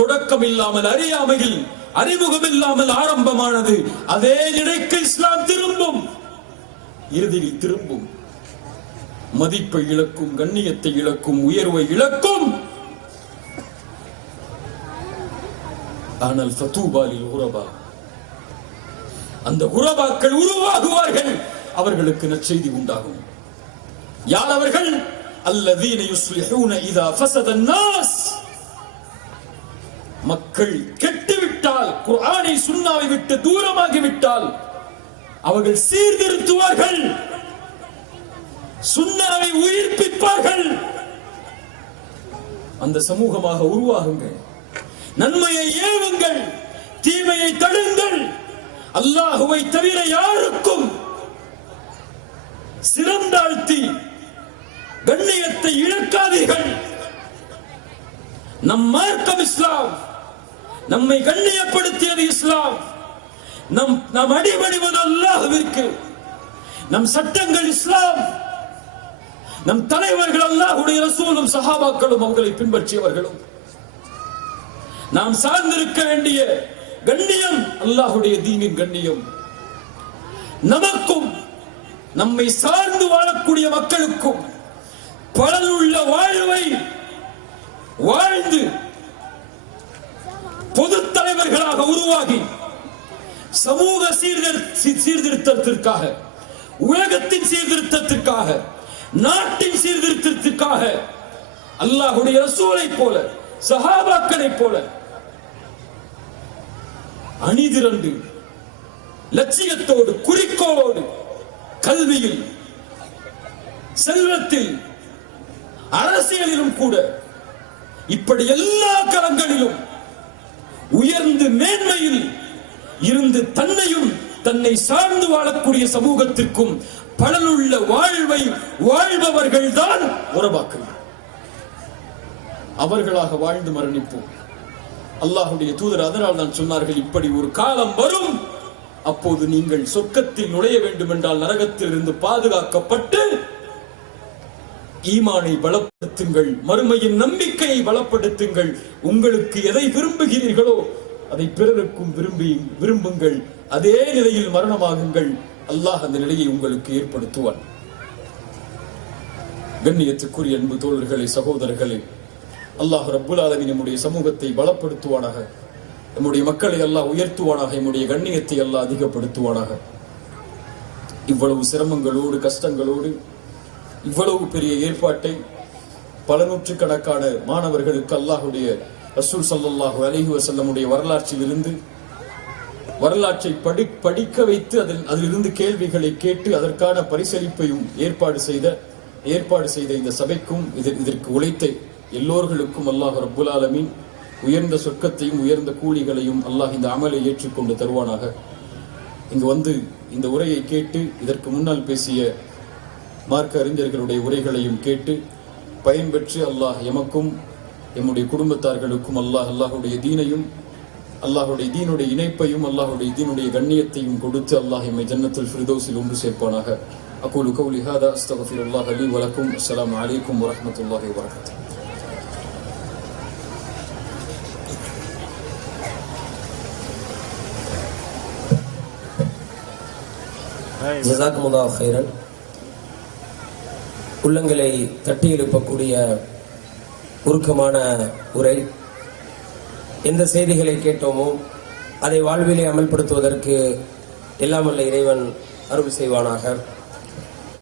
தொடக்கம் இல்லாமல், அறியாமையில், அறிமுகம் இல்லாமல் ஆரம்பமானது. அதே நிலைக்கு இஸ்லாம் திரும்பும், இறுதியில் திரும்பும். மதிப்பை இழக்கும், கண்ணியத்தை இழக்கும், உயர்வை இழக்கும். ஆனால் ஃபதூபாலில் உரபா, அந்த உரபாக்கள் உருவாகுவார்கள், அவர்களுக்கு நற்செய்தி உண்டாகும். யார் அவர்கள்? அல்லதீன யுஸ்லிஹூன இதா ஃபஸத الناس. மக்கள் கெட்டுவிட்டால், குர்ஆனை சுன்னாவை விட்டு தூரமாகி விட்டால் அவர்கள் சீர்திருத்துவார்கள், சுன்னாவை உயிர்ப்பிப்பார்கள். அந்த சமூகமாக உருவாகுங்கள். நன்மையை ஏவுங்கள், தீமையை தடுங்கள். அல்லாஹ்வை தவிர யாருக்கும் சிறந்தாழ்த்தி கண்ணியத்தை இழக்காதீர்கள். நம் மார்க்கம் இஸ்லாம், நம்மை கண்ணியப்படுத்தியது இஸ்லாம். நாம் அடிபணிவது அல்லாஹ்விற்கு. நம் சட்டங்கள் இஸ்லாம். நம் தலைவர்கள் அல்லாஹ்வுடைய ரசூலும் சஹாபாக்களும் அவர்களை பின்பற்றியவர்களும். நாம் சார்ந்திருக்க வேண்டிய கண்ணியம் அல்லாஹ்வுடைய தீனின் கண்ணியம். நமக்கும் நம்மை சார்ந்து வாழக்கூடிய மக்களுக்கும் பலனுள்ள வாழ்வை வாழ்ந்து பொது தலைவர்களாக உருவாகி சமூக சீர்திருத்தத்திற்காக, உலகத்தின் சீர்திருத்தத்திற்காக, நாட்டின் சீர்திருத்தத்திற்காக அல்லாஹ்வுடைய ரசூலை போல, சஹாபாக்களை போல அணிதிரண்டு லட்சியத்தோடு, குறிக்கோளோடு, கல்வியில், செல்வத்தில், அரசியலிலும் கூட இப்படி எல்லா களங்களிலும் உயர்ந்து மேன்மையில் இருந்து தன்னையும் தன்னை சார்ந்து வாழக்கூடிய சமூகத்திற்கும் பலனுள்ள வாழ்வை வாழ்பவர்கள் தான் உறவாக்கள். அவர்களாக வாழ்ந்து மரணிப்போம். அல்லாஹ்வுடைய தூதர் அதனால் தான் சொன்னார்கள், இப்படி ஒரு காலம் வரும், அப்போது நீங்கள் சொர்க்கத்தில் நுழைய வேண்டும் என்றால் நரகத்தில் இருந்து பாதுகாக்கப்பட்டு ஈமானை பலப்படுத்துங்கள், மறுமையின் நம்பிக்கையை பலப்படுத்துங்கள், உங்களுக்கு எதை விரும்புகிறீர்களோ அதை பிறருக்கும் விரும்புங்கள், அதே நிலையில் மரணமாகுங்கள், அல்லாஹ் அந்த நிலையை உங்களுக்கு ஏற்படுத்துவான். கண்ணியத்துக்குரிய அன்பு தோழர்களே, சகோதரர்களே, அல்லாஹ் ரப்புல் ஆலமீன் நம்முடைய சமூகத்தை பலப்படுத்துவானாக, நம்முடைய மக்களை அல்லாஹ் உயர்த்துவானாக, நம்முடைய கண்ணியத்தை அல்லாஹ் அதிகப்படுத்துவானாக. இவ்வளவு சிரமங்களோடு கஷ்டங்களோடு இவ்வளவு பெரிய ஏற்பாட்டை பல நூற்றுக்கணக்கான மாணவர்களுக்கு அல்லாஹ்வுடைய ரசூல் ஸல்லல்லாஹு அலைஹி வஸல்லமுடைய வரலாற்றிலிருந்து வரலாற்றை படிக்க வைத்து அதிலிருந்து கேள்விகளை கேட்டு அதற்கான பரிசளிப்பையும் ஏற்பாடு செய்த இந்த சபைக்கும் இதற்கு உழைத்த எல்லோர்களுக்கும் அல்லாஹ் ரப்புல் ஆலமீன் உயர்ந்த சொர்க்கத்தையும் உயர்ந்த கூலிகளையும் அல்லாஹ் இந்த அமலை ஏற்றுக்கொண்டு தருவானாக. இங்கு வந்து இந்த உரையை கேட்டு இதற்கு முன்னால் பேசிய மார்க்க அறிஞர்களுடைய உரைகளையும் கேட்டு பயன்பெற்று அல்லாஹ் எமக்கும் எம்முடைய குடும்பத்தார்களுக்கும் அல்லாஹுடைய தீனையும் அல்லாஹுடைய தீனுடைய இணைப்பையும் அல்லாஹுடைய தீனுடைய கண்ணியத்தையும் கொடுத்து அல்லாஹ் எம்மை ஜன்னத்துல் ஃபிர்தௌஸில் ஒன்று சேர்ப்பானாக. அகூலு கௌலி ஹாதா அஸ்தக்ஃபிருல்லாஹ் லீ வ லக்கும். அஸ்ஸலாமு அலைக்கும் வ ரஹ்மத்துல்லாஹி வ பரகாத்துஹு. ஜஸாக்குமுல்லாஹு கைரன். உள்ளங்களை தட்டி எழுப்பக்கூடிய உருக்கமான உரை. எந்த செய்திகளை கேட்டோமோ அதை வாழ்விலே அமல்படுத்துவதற்கு எல்லாம் வல்ல இறைவன் அருள் செய்வானாக.